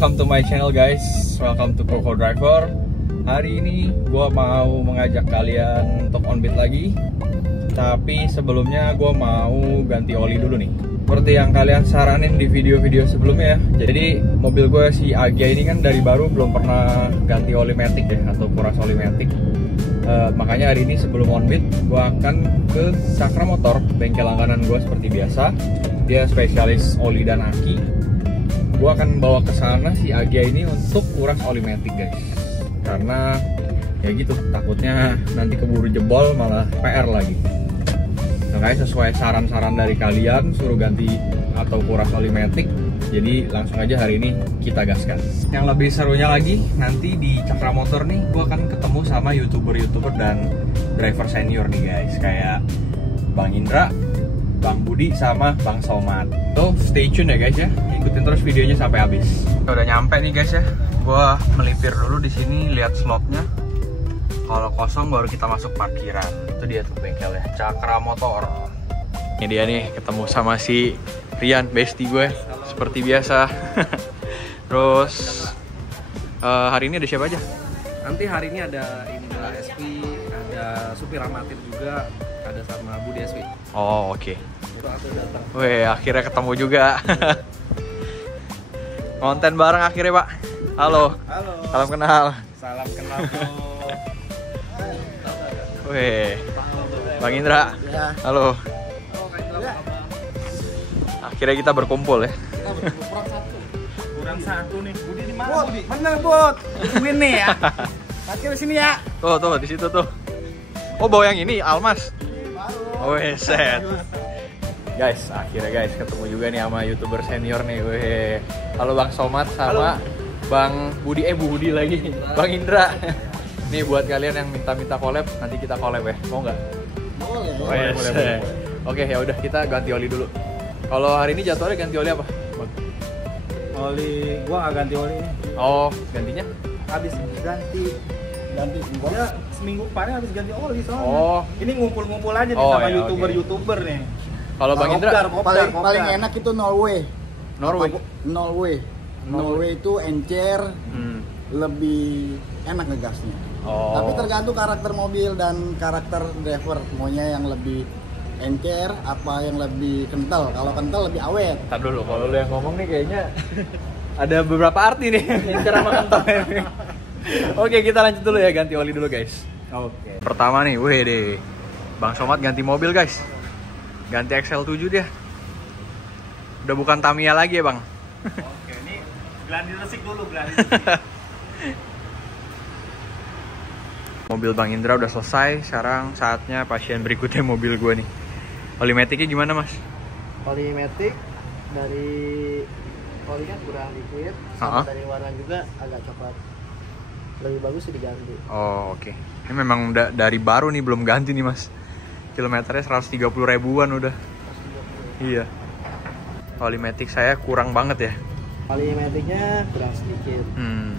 welcome to my channel guys. Welcome to Coco Driver. Hari ini gue mau mengajak kalian untuk on beat lagi. Tapi sebelumnya gue mau ganti oli dulu nih. Seperti yang kalian saranin di video-video sebelumnya ya. Jadi mobil gue si Agya ini kan dari baru belum pernah ganti oli matic ya, atau kuras oli matic. Makanya hari ini sebelum on beat gue akan ke Cakra Motor, bengkel langganan gue seperti biasa. Dia spesialis oli dan aki. Gue akan bawa ke sana si Agya ini untuk kuras oli matic guys. Karena ya gitu, takutnya nanti keburu jebol malah PR lagi. Makanya sesuai saran-saran dari kalian suruh ganti atau kuras oli matic. Jadi langsung aja hari ini kita gaskan. Yang lebih serunya lagi nanti di Cakra Motor nih gue akan ketemu sama youtuber dan driver senior nih guys. Kayak Bang Indra, Bang Budi sama Bang Somad. Tuh stay tune ya guys ya. Ikutin terus videonya sampai habis. Udah nyampe nih guys ya. Gua melipir dulu di sini lihat slotnya. Kalau kosong baru kita masuk parkiran. Itu dia tuh bengkelnya, Cakra Motor. Ini dia nih, ketemu sama si Rian, bestie gue. Seperti biasa. Terus hari ini ada siapa aja? Nanti hari ini ada Indra SP, ada Supir Amatir juga, ada sama Budi SP. Oh oke. Weh, akhirnya ketemu juga. Konten bareng akhirnya Pak. Halo. Halo. Salam kenal. Salam kenal bro. Weh, Bang Indra. Ya. Halo. Ya. Akhirnya kita berkumpul ya. Kurang satu nih. Budi di mana? Budi. Bener Bud. Tungguin nih ya. Parkir di sini ya. Tuh di situ tuh. Oh bawa yang ini Almas. Baru. Weh set. Guys, akhirnya guys ketemu juga nih sama youtuber senior nih. Weh. Halo Bang Somad sama Bang Budi, Budi lagi. Bang Indra. Nih buat kalian yang minta collab, nanti kita collab ya. Mau nggak? Boleh. Oke, ya udah kita ganti oli dulu. Kalau hari ini jadwalnya ganti oli apa? Oli, gua nggak ganti oli ini. Oh, gantinya? Habis ganti ya, seminggu kemarin habis ganti oli soalnya. Oh. Ini ngumpul-ngumpul aja nih Oh, sama ya, youtuber nih. Kalau Bang Indra? Paling enak itu Norway. Norway. Norway itu encer, lebih enak ngegasnya. Oh. Tapi tergantung karakter mobil dan karakter driver. Maunya yang lebih encer, apa yang lebih kental. Kalau kental lebih awet. Ntar dulu, kalau lu yang ngomong nih kayaknya ada beberapa arti nih encer sama kental ini. Oke, kita lanjut dulu ya, ganti oli dulu guys. Oke. Pertama nih, weh deh, Bang Somad ganti mobil guys. Ganti XL7 dia. Udah bukan Tamiya lagi ya Bang. Oke, ini gladi resik dulu, gladi resik. Mobil Bang Indra udah selesai, sekarang saatnya pasien berikutnya mobil gue nih. Oli maticnya gimana mas? Oli matic dari olinya kurang dikit, sama dari warna juga agak coklat. Lebih bagus sih diganti. Oh oke. Ini memang udah dari baru nih, belum ganti nih mas. Kilometernya 130 ribuan udah. 130. Iya. Oli matic saya kurang banget ya. Oli maticnya kurang sedikit.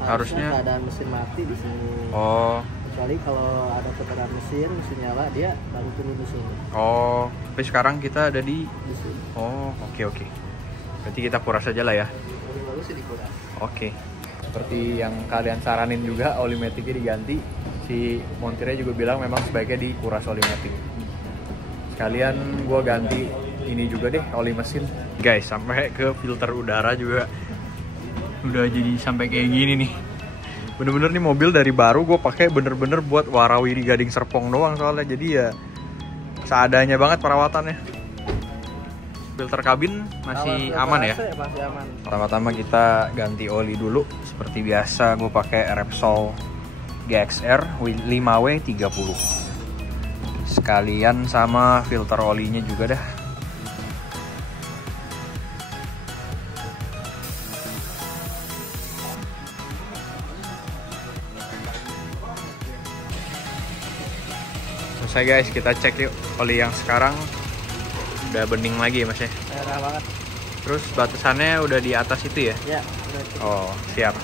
Harusnya keadaan mesin mati di sini. Oh. Kecuali kalau ada tekanan mesin nyala, dia baru turun di sini. Oh, tapi sekarang kita ada di sini. Oh, oke. Berarti kita kuras aja lah ya. Lebih bagus sih dikuras. Oke. Seperti yang kalian saranin juga, oli maticnya diganti. Si montirnya juga bilang memang sebaiknya dikuras oli matic. Sekalian gue ganti ini juga deh, oli mesin. Guys, sampai ke filter udara juga udah jadi sampai kayak gini nih. Bener-bener nih mobil dari baru gue pakai bener-bener buat warawiri Gading Serpong doang soalnya, jadi ya seadanya banget perawatannya. Filter kabin masih aman ya? Masih aman. Pertama-tama kita ganti oli dulu. Seperti biasa gue pakai Repsol GXR 5W30. Sekalian sama filter olinya juga dah. Selesai guys, kita cek yuk oli yang sekarang udah bening lagi ya mas ya. Merah banget. Terus batasannya udah di atas itu ya? Ya. Oh siap.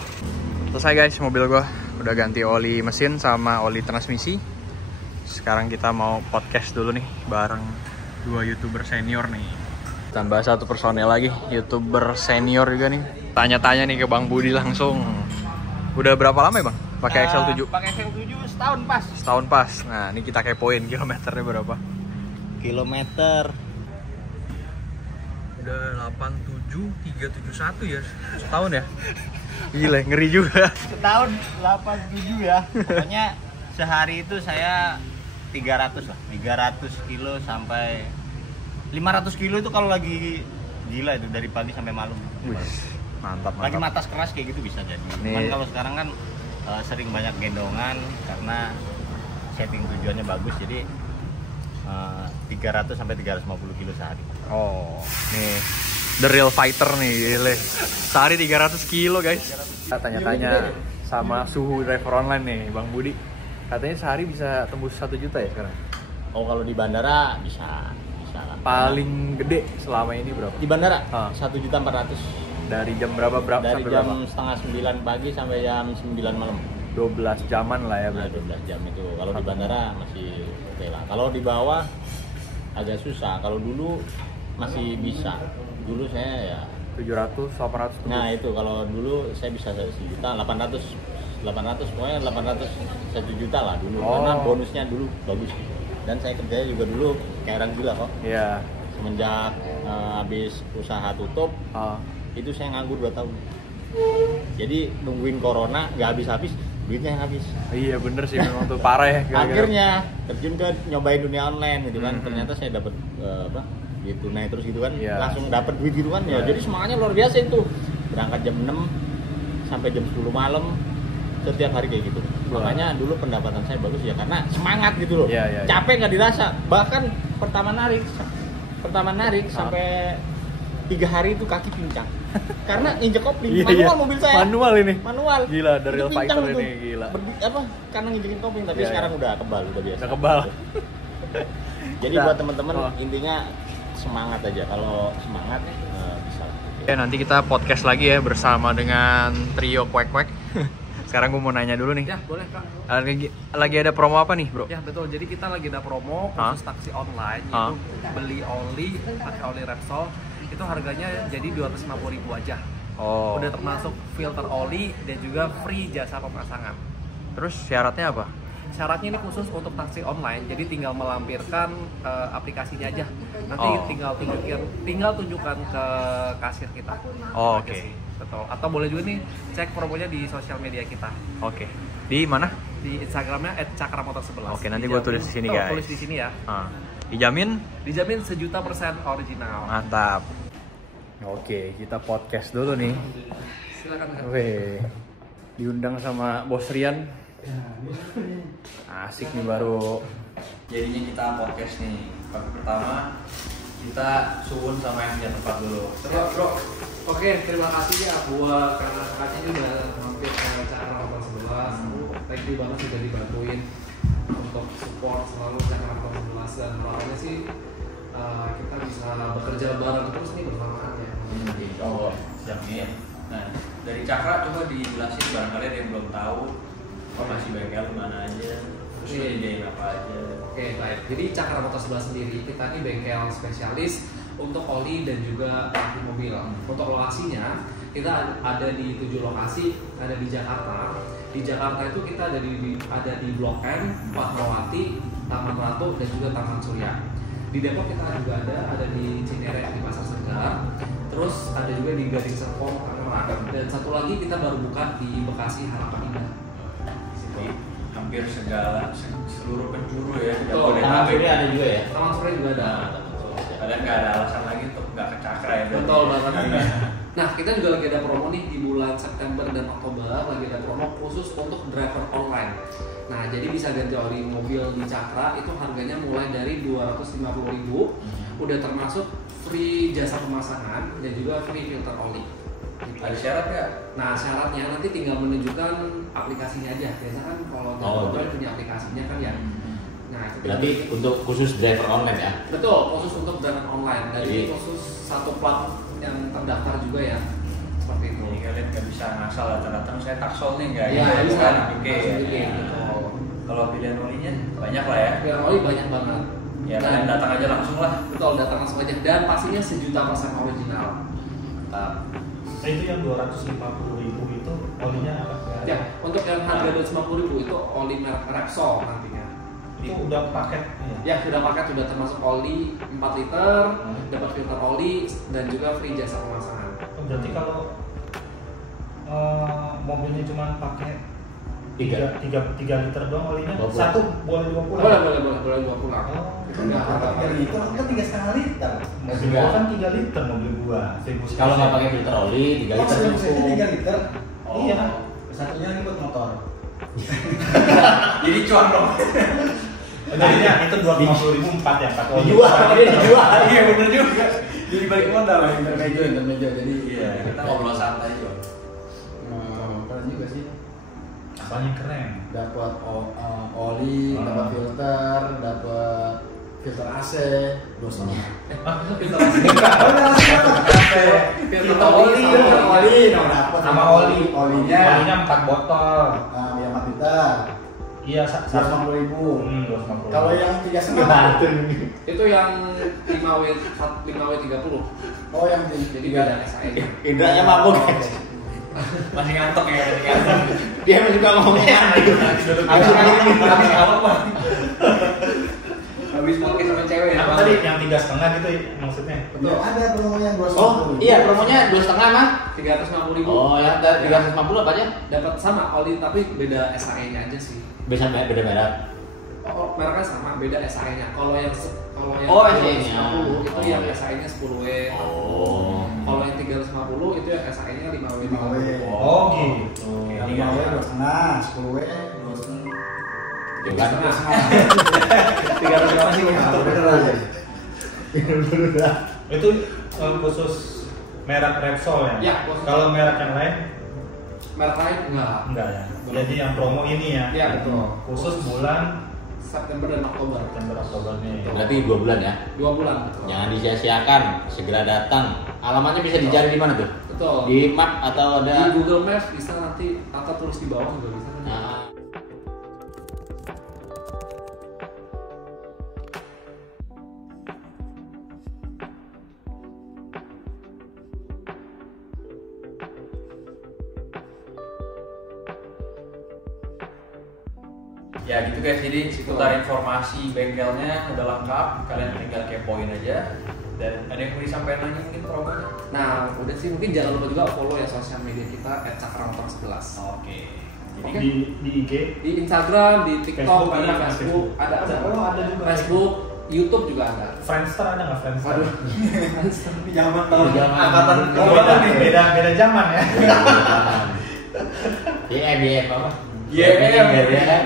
Selesai guys, mobil gua udah ganti oli mesin sama oli transmisi. Sekarang kita mau podcast dulu nih bareng dua YouTuber senior nih. Tambah satu personel lagi, YouTuber senior juga nih. Tanya-tanya nih ke Bang Budi langsung. Udah berapa lama ya Bang? Pakai XL7? Pakai XL7 setahun pas. Setahun pas. Nah, ini kita kepoin kilometernya berapa. Kilometer Udah 87371 ya. Setahun ya? Gila, ngeri juga. setahun 87 ya. Pokoknya sehari itu saya 300 lah. 300 kilo sampai 500 kilo itu kalau lagi gila itu dari pagi sampai malam. Wih, mantap. Lagi matas keras kayak gitu bisa jadi. Cuman kalau sekarang kan sering banyak gendongan karena setting tujuannya bagus, jadi 300 sampai 350 kilo sehari. Oh, nih the real fighter nih, gile. Sehari 300 kilo guys. Kita tanya-tanya sama suhu driver online nih, Bang Budi. Katanya sehari bisa tembus 1 juta ya sekarang? Oh, kalau di bandara bisa lah. Paling gede selama ini berapa? Di bandara 1.400.000. 1.400.000. Dari jam berapa Dari sampai jam berapa? setengah 9 pagi sampai jam 9 malam. 12 jaman lah ya Nah, berarti. 12 jam itu. Kalau di bandara masih oke lah. Kalau di bawah agak susah. Kalau dulu masih bisa. Dulu saya ya 700, 800. nah itu kalau dulu saya bisa 1 juta, 800 pokoknya 800 1 juta lah dulu. Karena bonusnya dulu bagus. Dan saya kerjanya juga dulu kayak orang gila kok. Iya. Semenjak habis usaha tutup, itu saya nganggur 2 tahun. Jadi nungguin corona nggak habis-habis, duitnya yang habis. Iya bener sih, memang tuh parah ya. Akhirnya terjun ke nyobain dunia online gitu kan. Ternyata saya dapat duit tunai terus gitu kan. Langsung dapat duit gitu kan. Ya, jadi semangatnya luar biasa itu. Berangkat jam 6 sampai jam 10 malam setiap hari kayak gitu. Makanya dulu pendapatan saya bagus ya karena semangat gitu loh. Capek nggak dirasa. Bahkan pertama narik sampai 3 hari itu kaki pincang. Karena injek kopling manual mobil saya. Manual ini. Manual. Gila, the real fighter itu. ini gila. Karena nginjekin kopling tapi sekarang udah kebal, udah biasa. Udah kebal. Jadi buat teman-teman intinya semangat aja. Kalau semangat bisa. Ya nanti kita podcast lagi ya bersama dengan trio Kwek-Kwek. Sekarang gue mau nanya dulu nih. Ya, boleh Kak. Lagi ada promo apa nih, Bro? Ya, betul. Jadi kita lagi ada promo khusus taksi online, yaitu beli oli, pakai oli Repsol, itu harganya jadi 250.000 aja. Oh. Udah termasuk filter oli dan juga free jasa pemasangan. Terus syaratnya apa? Syaratnya ini khusus untuk taksi online, jadi tinggal melampirkan aplikasinya aja. Nanti tinggal tunjukkan ke kasir kita. Oh, oke. Betul. Atau boleh juga nih cek promonya di sosial media kita. Oke. Di mana? Di Instagramnya @cakramotor11. Oke, nanti gue tulis di sini guys. Tulis di sini ya. Dijamin? Dijamin 1.000.000% original. Mantap. Oke, kita podcast dulu nih. Silakan Kak. Weh, diundang sama Bos Rian. Asik nih baru. Jadinya kita podcast nih. Pertama kita suwun sama yang punya tempat dulu. Coba Bro. Oke, terima kasih ya buat kakak-kakaknya ini udah mampir ke acara Motor 11. Thank you banget sudah dibantuin untuk support selalu acara Motor 11 dan harapannya sih kita bisa bekerja bareng terus nih bersamaan ya. Oh, siap nih. Nah, dari Cakra coba dijelasin barangkali ada yang belum tahu masih bengkel mana aja, terus dijain apa aja. Oke, baik. Jadi Cakra Motor 11 sendiri kita ini bengkel spesialis untuk oli dan juga tangki mobil. Untuk lokasinya kita ada di 7 lokasi, ada di Jakarta. Di Jakarta itu kita ada di Blok M, Fatmawati, Taman Ratu dan juga Taman Surya. Di Depok kita juga ada di Cinere di Pasar Segar. Terus ada juga di Gading Serpong, Tangerang. Dan satu lagi kita baru buka di Bekasi Harapan Indah. Hampir seluruh penjuru ya. Taman Surya ada juga ya. Taman Surya juga ada. Padahal nggak ada alasan lagi untuk nggak ke Cakra ya. Betul banget. Nah, kita juga lagi ada promo nih di bulan September dan Oktober, lagi ada promo khusus untuk driver online. Nah, jadi bisa ganti oli mobil di Cakra itu harganya mulai dari 250.000, udah termasuk free jasa pemasangan dan juga free filter oli. Ada syarat nggak? Nah, syaratnya nanti tinggal menunjukkan aplikasinya aja. Biasa kan kalau driver punya aplikasinya kan ya. Nah, itu Berarti untuk khusus driver online ya? betul, khusus untuk driver online. Jadi khusus satu plat yang terdaftar juga ya. Seperti itu. Jadi kalian nggak bisa ngasal datang-datang saya taksol nih nggak? Ya, bisa. Oke. Betul. Kalau pilihan olinya banyak lah ya. Pilihan oli banyak banget. Ya kalian datang aja langsung lah. Betul, datang langsung aja. Dan pastinya 1.000.000% original. Mantap. Itu yang 250.000 itu olinya apa? Ya, untuk yang harga 250.000 itu oli merek Repsol nantinya. Itu udah paket. Ya, sudah paket, sudah termasuk oli 4 liter, dapat filter oli dan juga free jasa pemasangan. Berarti kalau mobilnya cuma pakai 3 liter doang olinya, satu boleh dibawa pulang? Boleh dibawa pulang. Itu nggak harga. 3 liter kan 3,5 liter. Mobil gua kan 3 liter mobil gua. 1000 Kalau nggak pakai filter oli 3 liter cukup. 3 liter. Iya. Satunya lagi buat motor. Jadi cuan dong. Jadinya itu 250.000 4 ya, 4 oli. Dijual. Iya bener juga. Jadi balik modal lah Intermedio. Jadi Iya, kita ngobrol santai kok. keren juga sih. Apanya keren? Dapat oli, dapat filter, dapat filter AC, 2,5. Filter oli. Filter oli, dapat Sama oli. olinya. Olinya 4 botol. Ya 4 liter. Iya, 250.000. 250. Kalau yang 3,5 Itu yang 5W30. oh yang Jadi beda SAE-nya. Indranya mabuk guys. Masih ngantuk ya, Dia juga ngomongnya. Habis apa? Habis podcast sama cewek ya. Apa tadi yang 3,5 gitu maksudnya? ya ada promo yang 2,5. Oh iya, promonya 2,5 mah. 350.000. Oh ya, 350 apa aja? Dapat sama oli tapi beda SAE-nya aja sih. Beda merek. Oh, mereknya sama, beda SAE-nya. Kalau yang SAE-nya. 350 itu yang SAE-nya 10W. Oh. Kalau yang 350 itu yang SAE-nya 5W. 5W. Oh gitu. 5W 2,5, 10W 2,5. Bukan. 350. Itu khusus merek Repsol ya? Ya, khusus. Kalau merek yang lain Merek lain enggak. enggak ya. Jadi yang promo ini ya. Iya, betul. Khusus bulan September dan Oktober. September Oktober nih. Berarti 2 bulan ya. 2 bulan. Betul. Jangan disia-siakan, segera datang. Alamatnya bisa dicari di mana tuh? Betul. Di map atau Di ada? Google Maps bisa nanti atau tulis di bawah juga bisa. Nah, Ya gitu guys, jadi seputar informasi bengkelnya udah lengkap, kalian tinggal kepoin aja. Dan ada yang mau disampaikan lagi mungkin promonya? Nah, udah sih mungkin jangan lupa juga follow ya sosial media kita @cakramotor11. Oke. Jadi Oke. Di IG. Di Instagram, di TikTok, Facebook di ada nggak? Facebook, ada. Oh, ada juga. Facebook, YouTube juga ada. Friendster ada nggak Friendster? Waduh. Zaman angkatan beda zaman ya. BM apa? YM.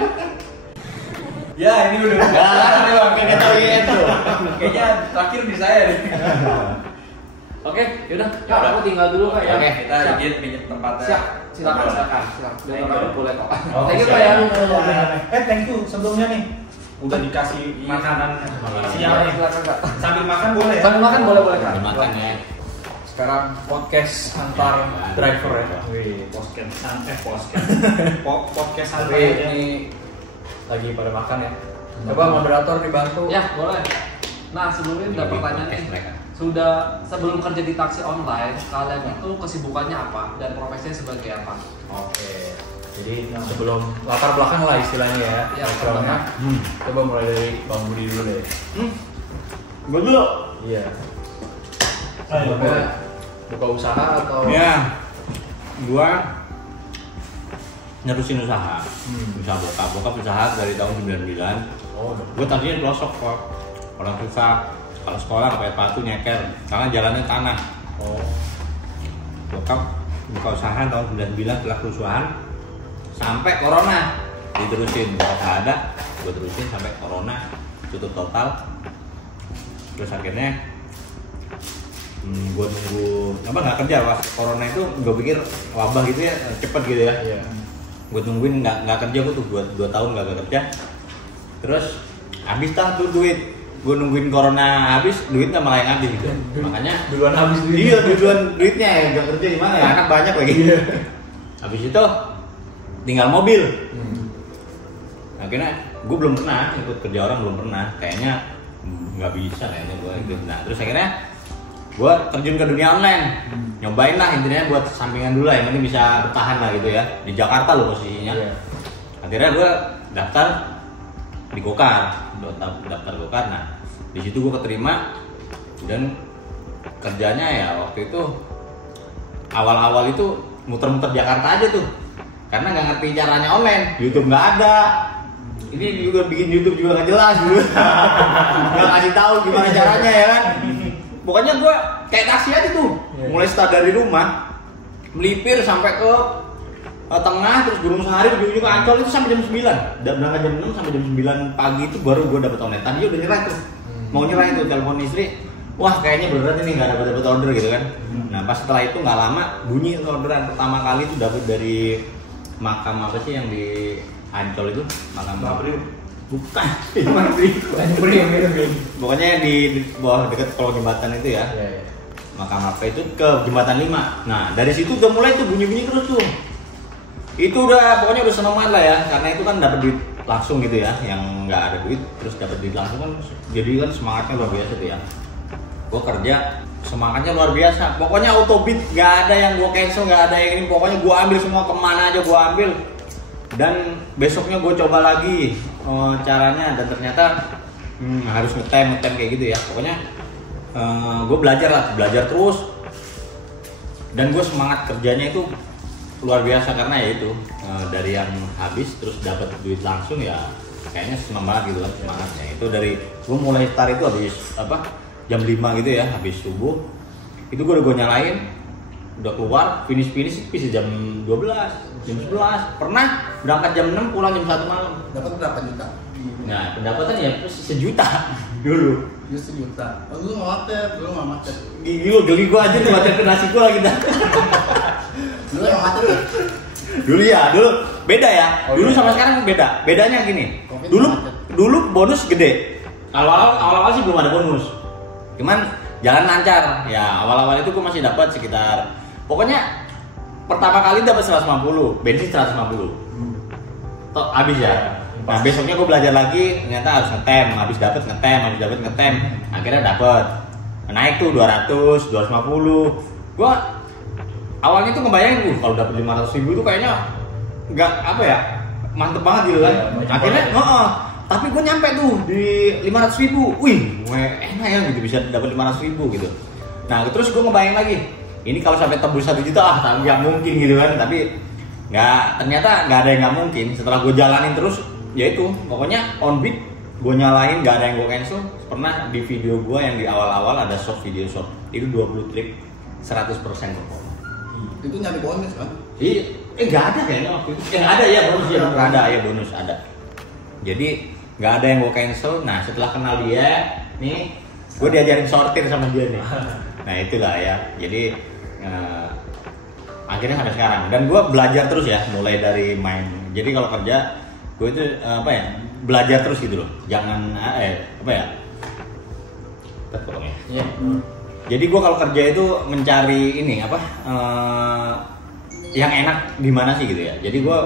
Ya ini udah. Kayaknya tahu ya itu. Kayaknya terakhir di saya deh. Oke, yaudah. Kak, aku tinggal dulu Kak ya. Oke, Kita Siap. izin pinjam tempatnya. Siap. Silakan. Jangan lupa boleh kok. Oh, Thank you siap. Kak ya. Thank you sebelumnya nih. Udah dikasih makanan siang nih. Silakan Kak. Sambil makan boleh ya? Sambil makan boleh Kak. Dimakan ya. Sekarang podcast antar driver ya. Wih, podcast santai Tapi aja. ini lagi pada makan ya. Coba moderator dibantu. Ya, boleh. Nah, sebelumnya ada pertanyaan nih. Mereka. Sudah sebelum kerja di taksi online, kalian itu kesibukannya apa dan profesinya sebagai apa? Oke. Jadi sebelum latar belakang lah istilahnya ya. Ya, Backgroundnya. Coba mulai dari Bang Budi dulu deh. Gue dulu. Iya. Ayo, boleh. Buka usaha atau? Ya, gua nerusin usaha. Usaha bokap usaha dari tahun 99. Oh, Gue tadinya pelosok kok, orang susah. Kalau sekolah kayak patu nyeker, karena jalannya tanah. Oh. Bokap buka usaha tahun 99 setelah kerusuhan sampai corona diterusin. Bokap ada, gue terusin sampai corona tutup total. Terus akhirnya gue nunggu nggak kerja pas corona itu. Gue pikir wabah gitu ya cepet gitu ya. Iya. Gue tungguin nggak kerja, gue tuh 2 tahun nggak kerja. Terus habis tuh duit. Gue nungguin corona habis, duitnya malah yang habis gitu. Makanya Duluan habis duit. iya duluan duitnya ya, nggak kerja gimana ya, anak banyak lagi. Habis itu tinggal mobil. Akhirnya gue belum pernah ikut kerja orang, belum pernah. Kayaknya nggak bisa kayaknya gue gitu. Nah terus akhirnya gue terjun ke dunia online, nyobain lah intinya buat sampingan dulu lah, yang penting bisa bertahan lah gitu ya. Di Jakarta loh posisinya. Akhirnya gue daftar di Gokar, daftar Gokar. Nah di situ gue keterima dan kerjanya ya waktu itu awal-awal itu muter-muter Jakarta aja tuh, karena nggak ngerti caranya online, YouTube nggak ada. Ini juga bikin YouTube juga nggak jelas dulu, nggak kasih tahu gimana caranya ya kan. Pokoknya gue kayak taksi aja tuh, mulai start dari rumah, melipir sampai ke tengah, terus Gunung Sahari, ujung-ujung ke Ancol itu sampai jam 9. Dan berangkat jam 6 sampai jam 9 pagi itu baru gue dapet online. Tadi udah nyerah tuh, mau nyerah itu, telepon istri, wah kayaknya berat ini nggak dapet order gitu kan. Nah pas setelah itu nggak lama bunyi orderan pertama kali itu dapet dari makam apa sih yang di Ancol itu, makam bukan, pokoknya di bawah dekat kolong jembatan itu ya. Makam apa itu ke jembatan 5. Nah dari situ udah mulai tuh bunyi-bunyi terus tuh. Itu udah pokoknya udah seneng banget lah ya, karena itu kan dapat duit langsung gitu ya, yang nggak ada duit terus dapat duit langsung kan, jadi kan semangatnya luar biasa tuh ya. Gue kerja semangatnya luar biasa, pokoknya autobit nggak ada yang gue cancel, nggak ada yang ini, pokoknya gue ambil semua, kemana aja gue ambil. Dan besoknya gue coba lagi caranya, dan ternyata harus ngetem kayak gitu ya. Pokoknya gue belajar terus, dan gue semangat kerjanya itu luar biasa karena ya itu dari yang habis terus dapat duit langsung ya, kayaknya seneng banget gitu kan semangatnya. Itu dari gue mulai start itu habis jam 5 gitu ya, habis subuh itu gue nyalain, udah keluar finish bisa jam 12, jam 11. Pernah berangkat jam 6 pulang jam 1 malam. Dapat berapa juta? Nah pendapatan ya sejuta dulu. Sejuta. Lu nggak macet. Gila geli gue aja tuh macet ke nasi gue lagi dah. Dulu yang macet tuh. Dulu beda ya. Dulu sama sekarang beda. Bedanya gini. Dulu bonus gede. Awal-awal sih belum ada bonus. Cuman jalan lancar. Ya awal-awal itu gue masih dapat sekitar, pokoknya pertama kali dapat 150, bensin 150. Tok habis ya. Nah besoknya gue belajar lagi, ternyata harus ngetem, habis dapat ngetem. Akhirnya dapat. Naik tuh 200, 250. Gue awalnya tuh ngebayangin, kalau dapat 500.000 itu kayaknya nggak apa ya, mantep banget gitu kan. Akhirnya tapi gue nyampe tuh di 500.000, wih, enak ya gitu, bisa dapat 500.000 gitu. Nah terus gue ngebayang lagi, ini kalau sampai tembus 1 juta, nggak mungkin gitu kan. Tapi ternyata nggak ada yang nggak mungkin. Setelah gue jalanin terus, ya itu, pokoknya on beat, gue nyalain, nggak ada yang gue cancel. Pernah di video gue yang di awal-awal ada video short, itu 20 trip 100% perform. Itu nyari bonus kan? Iya, nggak ada kayaknya waktu itu. Ada ya bonus, ya ada ya bonus ada. Jadi nggak ada yang gue cancel. Nah setelah kenal dia nih, gue diajarin sortir sama dia nih. Nah itulah ya. Jadi akhirnya sampai sekarang. Dan gue belajar terus ya, mulai dari main. Jadi kalau kerja gue itu belajar terus gitu loh. Jangan tolong ya. Iya. Jadi gue kalau kerja itu mencari ini yang enak gimana sih gitu ya. Jadi gue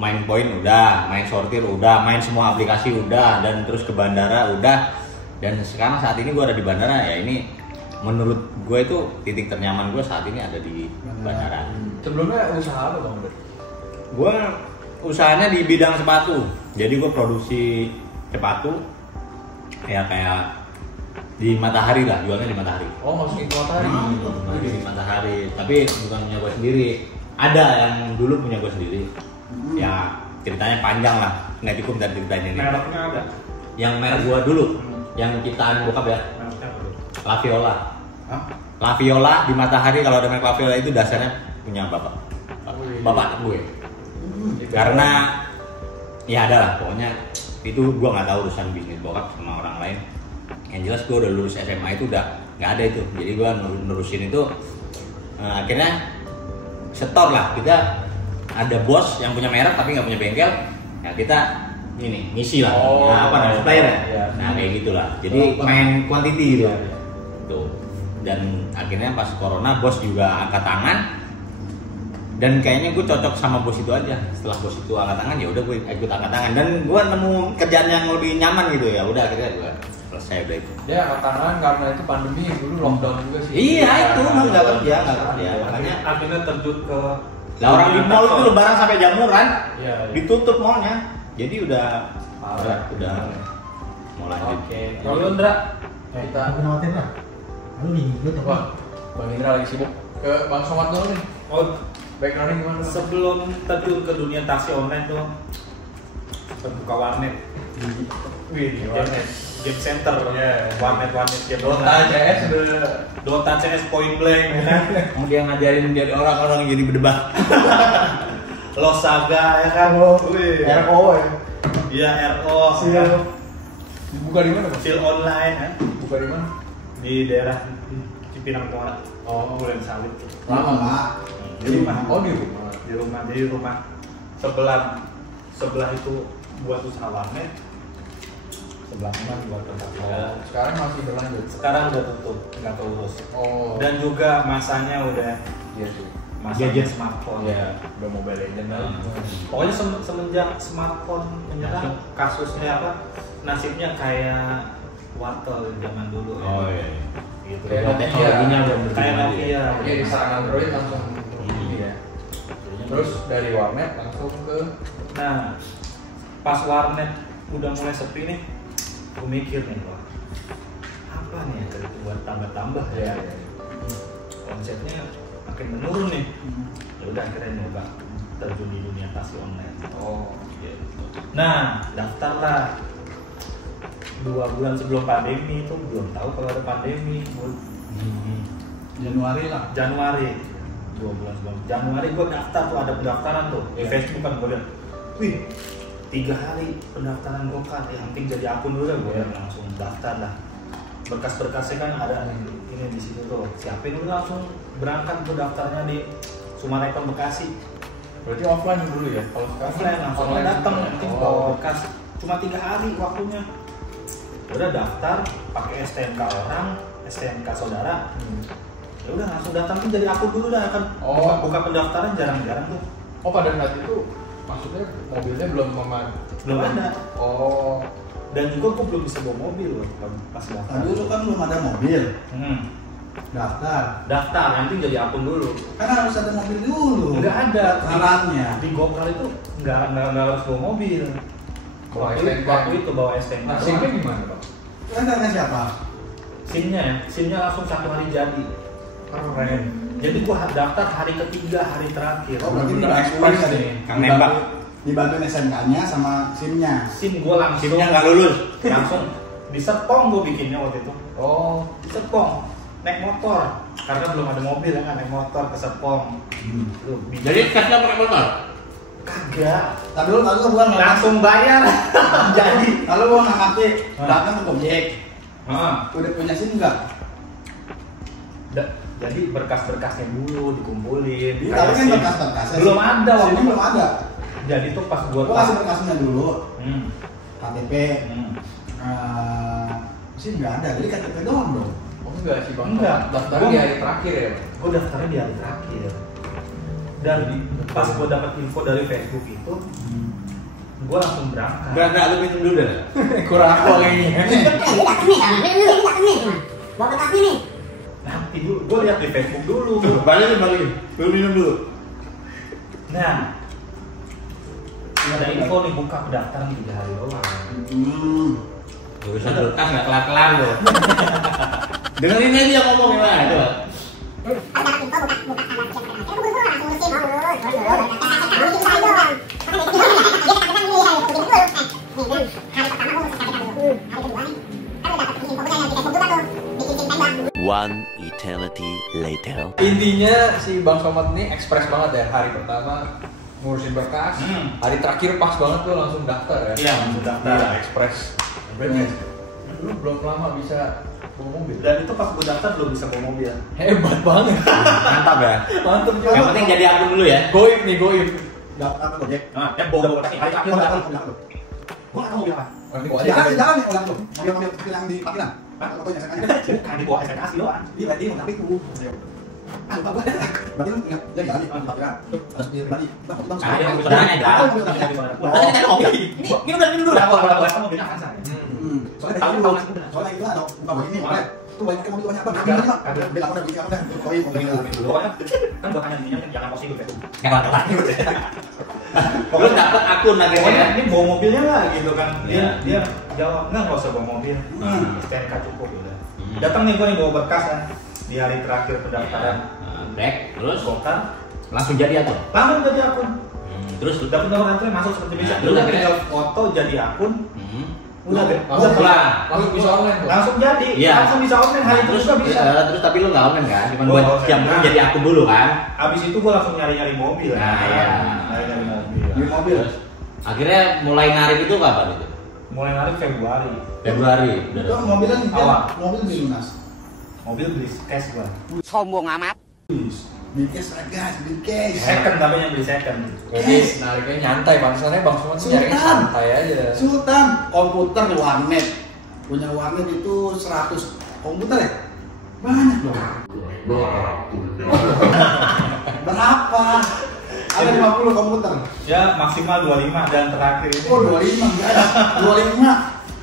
main poin udah, main sortir udah, main semua aplikasi udah, dan terus ke bandara udah. Dan sekarang saat ini gue ada di bandara ya, ini menurut gue itu titik ternyaman gue saat ini ada di bandara. Sebelumnya usaha apa bang? Gue usahanya di bidang sepatu. Jadi gue produksi sepatu ya kayak di Matahari lah, jualnya di Matahari. Oh masukin ke Matahari. Di Matahari, tapi bukan punya gue sendiri. Ada yang dulu punya gue sendiri. Ya ceritanya panjang lah, nggak cukup dari ceritanya ini. Mereknya ada. Yang merek gue dulu, yang ciptaan bokap ya, Laviola. Laviola di Matahari, kalau ada merek Laviola itu dasarnya punya bapak gue. Karena ya ada lah, pokoknya itu gue nggak tahu urusan bisnis bokap sama orang lain. Yang jelas gue udah lulus SMA itu udah nggak ada itu, jadi gue nerusin itu. Akhirnya setor lah, kita ada bos yang punya merek tapi nggak punya bengkel, ya kita ini ngisi lah, supplier ya. Nah kayak gitulah, jadi main quantity gitu. Tuh. Dan akhirnya pas corona bos juga angkat tangan, dan kayaknya gue cocok sama bos itu aja. Setelah bos itu angkat tangan, ya udah gue ikut angkat tangan, dan gue nemu kerjaan yang lebih nyaman gitu ya. Udah akhirnya gue selesai udah itu. Dia angkat tangan karena itu pandemi dulu lockdown juga sih. Iya itu nggak kerja makanya akhirnya terjun ke lah orang di mall itu lebaran sampai jamuran Iya. ditutup mallnya jadi udah mau lanjut. Oke. Kalau Indra kita Kenalin lah. Lu nih, gue tuh. wah, Bang Indra lagi sibuk. Ke Bang Somad dulu nih. Oh, Backgroundnya gimana? Bang? sebelum terjun ke dunia taksi online tuh buka warnet. Wih, game center, warnet game Dota CS udah Dota CS Point Blank, ya kan? Kemudian ngajarin jadi orang-orang jadi berdebat. Lost Saga, ya kan? Wih. RO ya. Iya RO, ya. dibuka di mana, Bang? Seal online, kan? Buka di mana? Di daerah Cipinang Muara. Oh, Bulan Sawit. lama nggak? Di rumah. Oh, di rumah. Jadi rumah sebelah itu buat usaha warnet, sebelah kanan buat tempat Oh, sekarang masih berlanjut. sekarang udah tutup, nggak keurus. Oh. Dan juga masanya udah Iya sih. masanya smartphone. Ya, udah Mobile Legends lah. Pokoknya semenjak smartphone menyerang, kasusnya apa? Nasibnya kayak wartel zaman dulu ya. Oh iya. Gitu. Kayak Nokia. Teknologinya udah Kayak berkembang. Nokia. Oke, di saat Android langsung Iya. Terus dari warnet langsung ke Nah, pas warnet udah mulai sepi nih, gue mikir nih, wah, apa nih yang harus buat tambah-tambah ya? Konsepnya makin menurun nih. Ya udah akhirnya nyoba terjun di dunia taksi online. oh, Gitu. Nah, daftarlah 2 bulan sebelum pandemi itu belum tahu kalau ada pandemi. Januari lah. Januari 2 bulan sebelum Januari gue daftar tuh, ada pendaftaran tuh di Facebook kan, gue lihat, wih 3 hari pendaftaran Gokar, yang penting jadi akun dulu gue langsung daftar lah. Berkas-berkasnya kan ada ini di situ tuh, siapin dulu, langsung berangkat gue daftarnya di Sumarekon Bekasi. berarti offline dulu ya? Kalau sekarang Offline langsung online datang, juga. penting Oh. bawa berkas, cuma 3 hari waktunya. Udah daftar pakai STNK orang, STNK saudara. Ya udah langsung datang tuh jadi akun dulu dah kan. Oh. Buka pendaftaran jarang-jarang tuh. Oh, pada saat itu maksudnya mobilnya belum Belum ada. Oh, Dan juga gue belum bisa bawa mobil loh pas daftar. Tadi itu kan belum ada mobil. Daftar. Daftar, nanti jadi akun dulu. Kan harus ada mobil dulu. Nggak ada. Syaratnya. Di Gokar itu nggak harus bawa mobil. Bawa STNK. Waktu itu bawa STNK. nah SIM-nya gimana, Bang? Kan karena siapa? SIM-nya langsung 1 hari jadi. Keren. Jadi gua daftar hari ketiga, hari terakhir. Oh, berarti Udah dibantuin ekspres tadi. nih. Kang nembak. Dibantuin SMK-nya sama SIM-nya. SIM gua langsung SIM-nya nggak lulus. langsung di Serpong gua bikinnya waktu itu. Oh, Di Serpong naik motor karena belum ada mobil ya kan, naik motor ke Serpong. Lu bikin- Jadi kasnya pakai motor. kagak Tadi lu bukan langsung bayar. Jadi Kalau gua nggak ngerti, datang ke Gojek. ah, Udah punya SIM nggak? jadi berkas-berkasnya dulu dikumpulin. Iya, Kayak tapi kan SIM. berkas-berkasnya belum SIM. ada waktu SIM belum ada. Jadi tuh pas gua Gua kasih berkasnya dulu. Hmm. KTP, Hmm. SIM nggak ada. Jadi KTP doang dong. oh enggak sih, Bang. Enggak. Daftar Gua- di hari terakhir ya, Bang? Gue daftarnya di hari terakhir. Dan pas gue dapat info dari Facebook itu, gue langsung berangkat. Enggak, lu minum dulu dah. Kurang apa kayaknya. Nanti dulu, gue lihat di Facebook dulu. Balikin. Lu minum dulu. Nah, ada info nih buka pendaftaran 3 hari doang. Urusan berkas nggak kelar-kelar loh. Dengerin aja dia ngomong lah, coba. One eternity later. Intinya si Bang Somad ini ekspres banget ya. Hari pertama ngurusin berkas, hari terakhir pas banget tuh langsung daftar ya. Iya, langsung daftar. Iya, ekspres. Lu belum lama bisa bawa mobil. Dan itu pas gue daftar belum bisa bawa mobil. Hebat banget. Mantap ya. Mantep juga. Yang penting jadi akun dulu ya. Goib nih, goib. Daftar ke Gojek. Nah, bawa berkas hari terakhir. Gua nggak tahu. Gue nggak tahu mobil apa. Nanti gua Jangan aja. jangan nih ulang tuh. Mobil yang di parkiran. Pokoknya SMK-nya. Bukan di bawah SNK doang. Iya, berarti mau tapi ku. Lupa gua. Berarti lu ingat jadi jalan di parkiran. Harus di berarti. Ada yang saudaranya dah. Ini minum dulu. Mobilnya Avanza. Soalnya itu ada bukan begini, makanya itu banyak mobil banyak apa? Ada bilang udah begini apa? Koi mobil Pokoknya kan gua hanya minyak jangan positif ya. Terus dapat akun akhirnya. Pokoknya ini bawa mobilnya lah gitu kan. Dia jawab nggak usah bawa mobil. STNK cukup udah. Datang nih gua nih bawa berkas kan di hari terakhir pendaftaran. Back, terus Golkar langsung jadi akun. langsung jadi akun. Terus Dapat nomor antrian masuk seperti biasa. Terus Udah akhirnya- tinggal foto jadi akun. Udah deh. Langsung Udah pulang. Langsung bisa online tuh. langsung jadi. Iya. Langsung bisa online hari itu terus juga bisa. terus tapi lu nggak online kan? Cuma Gua buat nggak yang online. penting jadi akun dulu kan? Abis itu gua langsung nyari-nyari mobil. Nah, iya. Nyari-nyari mobil. Beli mobil. Terus akhirnya mulai narik itu kapan itu? Mulai narik Februari. Februari. Itu mobilnya Awal. mobil di lunas. Mobil beli cash gua. Sombong amat. Beli cash gas, beli cash. Second namanya beli second. Jadi nariknya nyantai bang, soalnya bang Suman sih nyarinya santai aja. Sultan komputer di warnet. Punya warnet itu 100 komputer ya? Banyak dong. Berapa? Ada 50 komputer. Ya maksimal 25 dan terakhir ini Oh 25 enggak ada. 25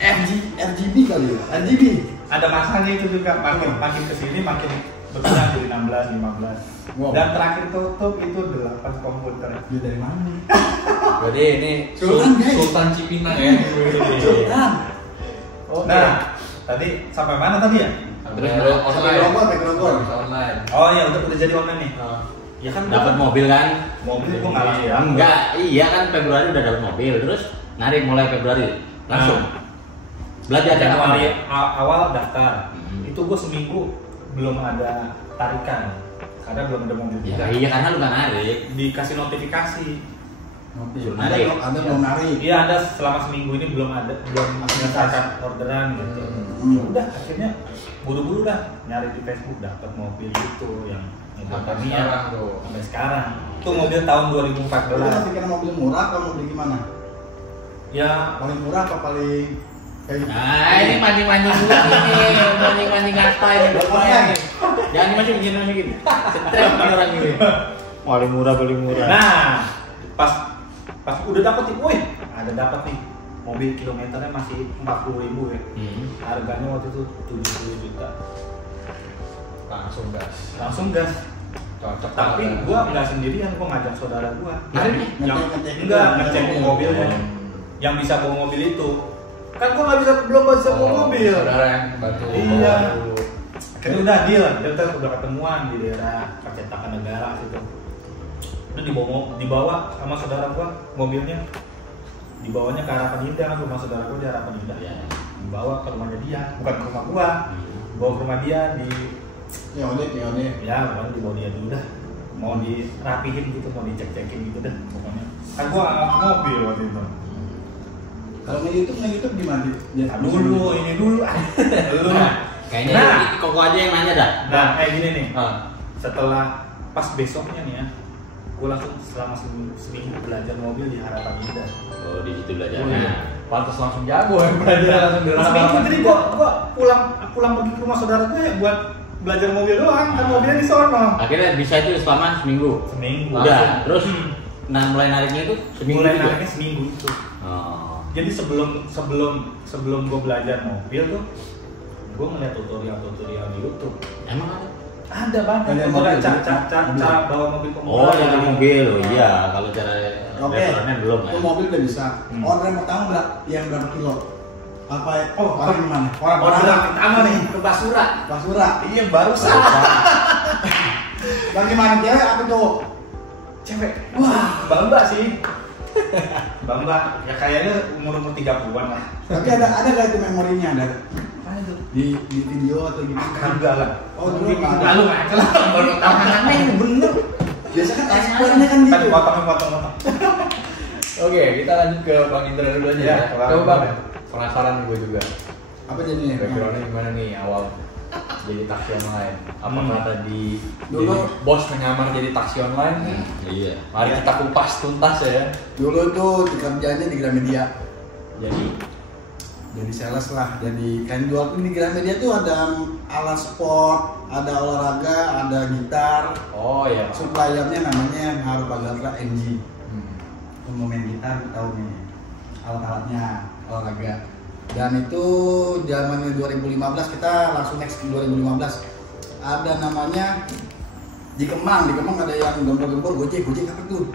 RGB kali ya. RGB. ada masanya itu juga makin kesini makin berkurang dari 16 15. Wow. Dan terakhir tutup itu 8 komputer. Dia dari mana nih? Jadi ini Sultan, guys. Sultan Cipinang ya. Sultan. Nah, tadi sampai mana tadi ya? Terus online. Background. Bisa online. Oh ya udah jadi online nih. Ya kan Dapat mobil kan? mobil gua nggak langsung. Enggak, iya kan Februari udah dapat mobil, terus narik mulai Februari langsung. Belajar dari Januari apa? awal daftar. Hmm. Itu gua seminggu belum ada tarikan karena belum ada mobil Ya juga. iya karena lu nggak narik. Dikasih notifikasi. Narik. Ada belum narik. Iya ada selama seminggu ini belum menyelesaikan orderan gitu. Ya udah akhirnya buru-buru dah nyari di Facebook dapat mobil itu yang mobil Sampai Tamiya. sekarang tuh. Sampai sekarang. Itu mobil tahun Lu 2014. pikir mobil murah atau mobil gimana? Ya Paling murah apa paling kayak gitu? Nah ini mancing-mancing dulu ini, mancing-mancing apa ini? Bapaknya. Jangan dimasukin gini. Stres nih orang ini. paling murah. Nah, pas udah dapet nih, woi, ada dapat nih mobil kilometernya masih 40.000 ya. Harganya waktu itu 70 juta. Langsung gas. Cocok. Tapi banget. gua nggak sendirian, gua ngajak saudara gua. Ngecek? Yang ngecek mobilnya. Yang bisa bawa mobil itu. Kan gua belum bisa bawa mobil. Saudara yang bantu. Iya. Dulu. Kan udah deal, kita udah ketemuan di daerah Percetakan Negara situ. Udah dibawa sama saudara gua mobilnya. Dibawanya ke Harapan Indah, rumah saudara gua di Harapan Indah. Ya. Dibawa ke rumahnya dia, bukan ke rumah gua. Bawa ke rumah dia di Ya udah. ya pokoknya dibawa dia dulu dah. Mau dirapihin gitu, mau dicek-cekin gitu dah pokoknya. Kan gua angkat mobil waktu itu. Kalau nge-YouTube gimana? Ya, Dulu ini dulu. Lu. Kayaknya Nah. Koko aja yang nanya dah. Nah, kayak gini nih. Ah. Setelah pas besoknya nih ya, gue langsung selama seminggu belajar mobil di Harapan Indah. Oh di situ belajarnya. Oh, iya. Pantas langsung jago ya belajar langsung di Seminggu jadi gua pulang pergi ke rumah saudara gue ya buat belajar mobil doang, kan mobilnya di sono. Akhirnya bisa itu selama seminggu. Seminggu. Udah, terus mulai nariknya itu seminggu Mulai juga? nariknya seminggu itu. Oh. Jadi sebelum gue belajar mobil tuh, gue ngeliat tutorial di YouTube. Emang ada? Ada banget. Ada Tutorial mobil, cara bawa mobil Oh, pemula. dari mobil. Oh, iya, kalau cara Oke. restorannya belum ya. Itu mobil udah bisa. Order pertama berapa kilo? Apa? Oh, orang di mana? Order yang pertama nih ke Basura. Basura. Iya barusan. Bagi mana cewek apa cowok? Cewek. Wah, Mbak sih. Mbak, ya kayaknya umur 30-an lah. Tapi ada gak itu memorinya ada? Apa itu? Di video atau gimana? Kagak lah. Oh, dulu nggak ada. Lalu aja lah. Baru tahu anaknya ini bener. Biasa kan expertnya kan Tadi gitu. potong. Oke, kita lanjut ke Bang Indra dulu aja Ya, ya. Bang. Coba Bang, penasaran gue juga. Apa jadinya? Backgroundnya gimana nih awal jadi taksi online? Apakah tadi Dulu- jadi bos menyamar jadi taksi online? Iya. Mari kita kupas tuntas ya. Dulu tuh kerjanya di Gramedia. Jadi Sales lah. Jadi kan jual tuh di Gramedia tuh ada alat sport, ada olahraga, ada gitar. oh ya. Suppliernya namanya Haru Pagatra MG. Hmm. Untuk main gitar tahu nih. Alat-alatnya olahraga. Dan itu zaman 2015 kita langsung next ke 2015. Ada namanya di Kemang ada yang gembor-gembor Gojek apa tuh?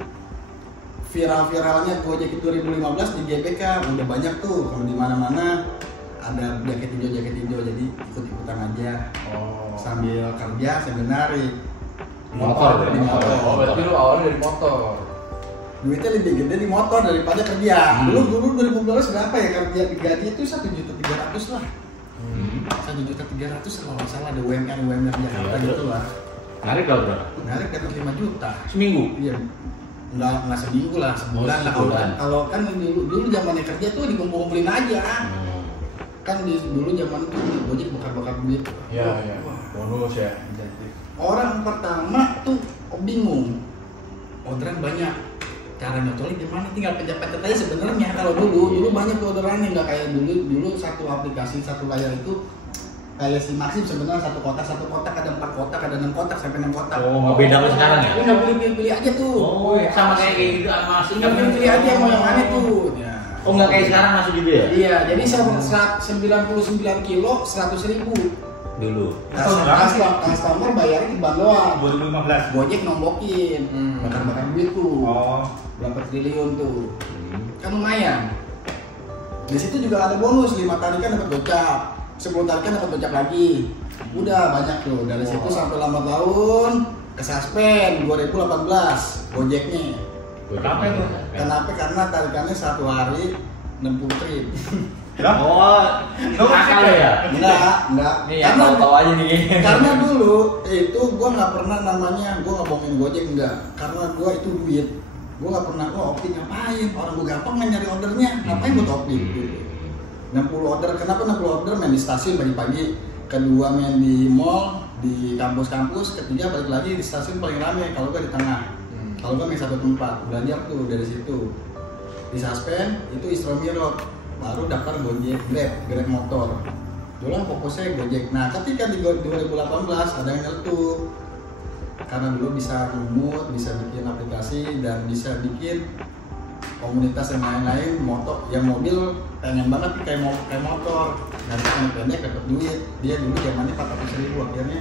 Viral-viralnya Gojek itu 2015 di GBK udah banyak tuh, kalau di mana-mana ada jaket hijau jadi ikut-ikutan aja. Sambil kerja sambil narik. Motor. Oh, berarti lu awalnya dari motor. Duitnya lebih gede di motor daripada kerja. Dulu 2015 berapa ya kerja gaji itu 1.300.000 lah. 1.300.000 kalau nggak salah ada UMR Jakarta gitu lah. Narik kalau berapa? Narik dapat 5 juta. Seminggu? Iya. Nggak seminggu lah, sebulan lah. Kalau kan dulu zamannya kerja tuh dikumpulin aja. Kan dulu zaman itu Gojek bakar duit. Iya. Bonus ya. Orang pertama tuh bingung. Orderan banyak. Cara nyotolin gimana? Tinggal pencet-pencet aja sebenarnya. Kalau dulu banyak tuh orderannya, nggak kayak dulu satu aplikasi satu layar itu kayak si Maxim sebenarnya satu kotak ada 4 kotak ada 6 kotak sampai 6 kotak. Nggak beda sama sekarang ya? Nggak boleh pilih aja tuh. Sama kayak gitu masih Nggak boleh pilih aja mau yang mana tuh. Ya. Nggak kayak sekarang masih gitu ya? Iya, jadi 99 kilo 100.000 dulu. Customer bayarnya di bank doang. 2015. Gojek nombokin, bakar duit tuh. Berapa triliun tuh. Kan lumayan. Di situ juga ada bonus, 5 kali kan dapat gocap, 10 kali kan dapat gocap lagi. Udah banyak tuh. Dari situ sampai lama tahun ke suspend 2018 Gojeknya. Kenapa itu? Kenapa? Karena tarikannya 1 hari 60 trip. Nakal ya? Enggak. Nih ya, tahu aja nih. Karena dulu itu gua nggak pernah namanya gua nggak bohongin Gojek enggak. Karena gua itu duit. Gua nggak pernah optik ngapain. Orang gua gampang nyari ordernya. Ngapain buat optik? 60 order. Kenapa 60 order? Main di stasiun pagi-pagi. Kedua main di mall, di kampus-kampus. Ketiga balik lagi di stasiun paling rame. Kalau gua di tengah. Kalau gua main satu tempat. Belajar tuh dari situ. Di suspend itu Istromirot. Baru daftar Gojek, Grab motor. Dulu kan fokusnya Gojek. Nah, ketika di 2018 ada yang nyeletuk. Karena dulu bisa remote, bisa bikin aplikasi dan bisa bikin komunitas yang lain-lain, mobil pengen banget kayak motor. Dan pendek dapat duit. Dia dulu zamannya 400.000, akhirnya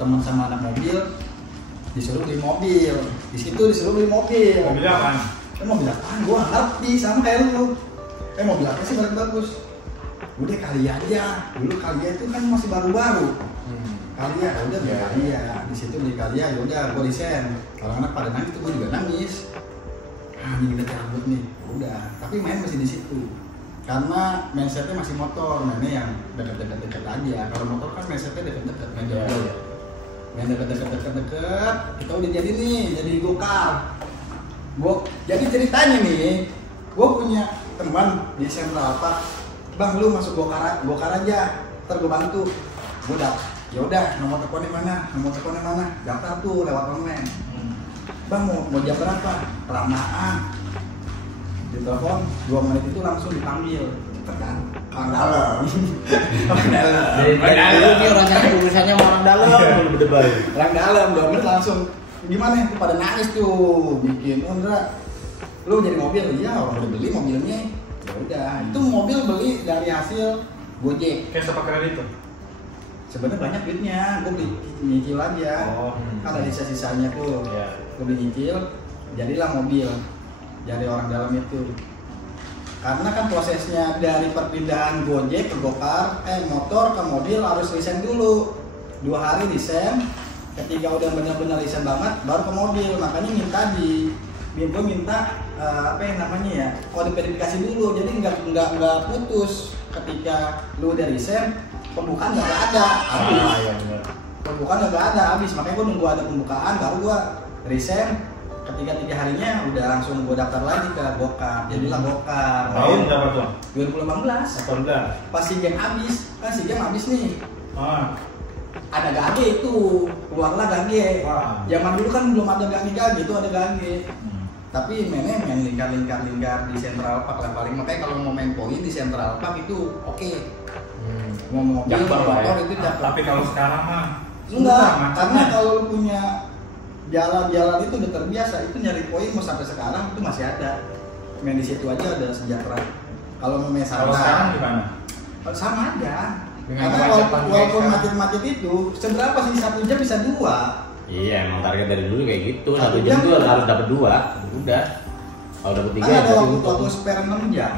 teman sama anak mobil disuruh beli mobil. Di situ disuruh beli mobil. Mobil apa? Mobil apaan? Gua ngerti sama kayak lu. Mobil apa sih bagus? Udah Kalia aja. Dulu Kalia itu kan masih baru-baru. Kalia, udah beli Kalia. Di situ beli Kalia, ya udah gua desain. Kalau anak pada nangis, gua juga nangis. Ini udah cabut nih. Udah, tapi main masih di situ. Karena mindsetnya masih motor, mainnya yang dekat-dekat aja. Kalau motor kan mindsetnya dekat-dekat, main jauh. Main dekat-dekat, kita udah jadi nih, jadi gokar. Jadi ceritanya nih, gua punya teman di Central Park, bang lu masuk gokar aja, ntar gue bantu. Gue ya udah nomor teleponnya mana, daftar tuh lewat online. Bang mau jam berapa? Kelamaan. Di telepon 2 menit itu langsung dipanggil. Cepet kan? Orang dalam. Jadi ini orangnya urusannya orang dalam. Orang dalam 2 menit langsung. Gimana itu pada nangis tuh, bikin Ondra. Lu jadi mobil, iya orang udah beli mobilnya. Ya udah, itu mobil beli dari hasil Gojek. Kayak apa kredit tuh? Sebenarnya banyak duitnya, gue beli nyicil aja. Kan ada sisa-sisanya tuh. Gue beli nyicil, jadilah mobil. Jadi orang dalam itu. Karena kan prosesnya dari perpindahan Gojek ke Gokar, motor ke mobil harus resign dulu. 2 hari resign, ketika udah benar-benar resign banget, baru ke mobil. Makanya gue minta kode verifikasi dulu, jadi nggak putus ketika lu udah resign, pembukaan nggak ada, pembukaan nggak ada habis, makanya gue nunggu ada pembukaan baru gue resign. Ketika 3 harinya udah langsung gue daftar lagi ke Gokar, jadilah Gokar. Tahun berapa tuh? 2018. Pas SEA Games habis, kan SEA Games habis nih. Ada gage itu, keluarlah gage. Zaman dulu kan belum ada gage itu, ada gage. Tapi main lingkar di Central Park lah paling. Makanya kalau mau main poin di Central Park itu oke. Mau mobil, motor itu cakep. Tapi kalau sekarang mah enggak, karena kalau lu punya jalan-jalan itu udah terbiasa, itu nyari poin mau sampai sekarang itu masih ada. Main di situ aja ada sejahtera. Kalau mau Kalau santai. sekarang gimana? Kalau sama aja. Dengan Karena kemacetan walaupun kayak macet-macet itu, seberapa sih 1 jam bisa 2? Iya, emang target dari dulu kayak gitu. 1 1 jam jam tuh harus dapat 2. Udah. Kalau dapat 3 Kan ada berarti waktu untung. spare 6 jam.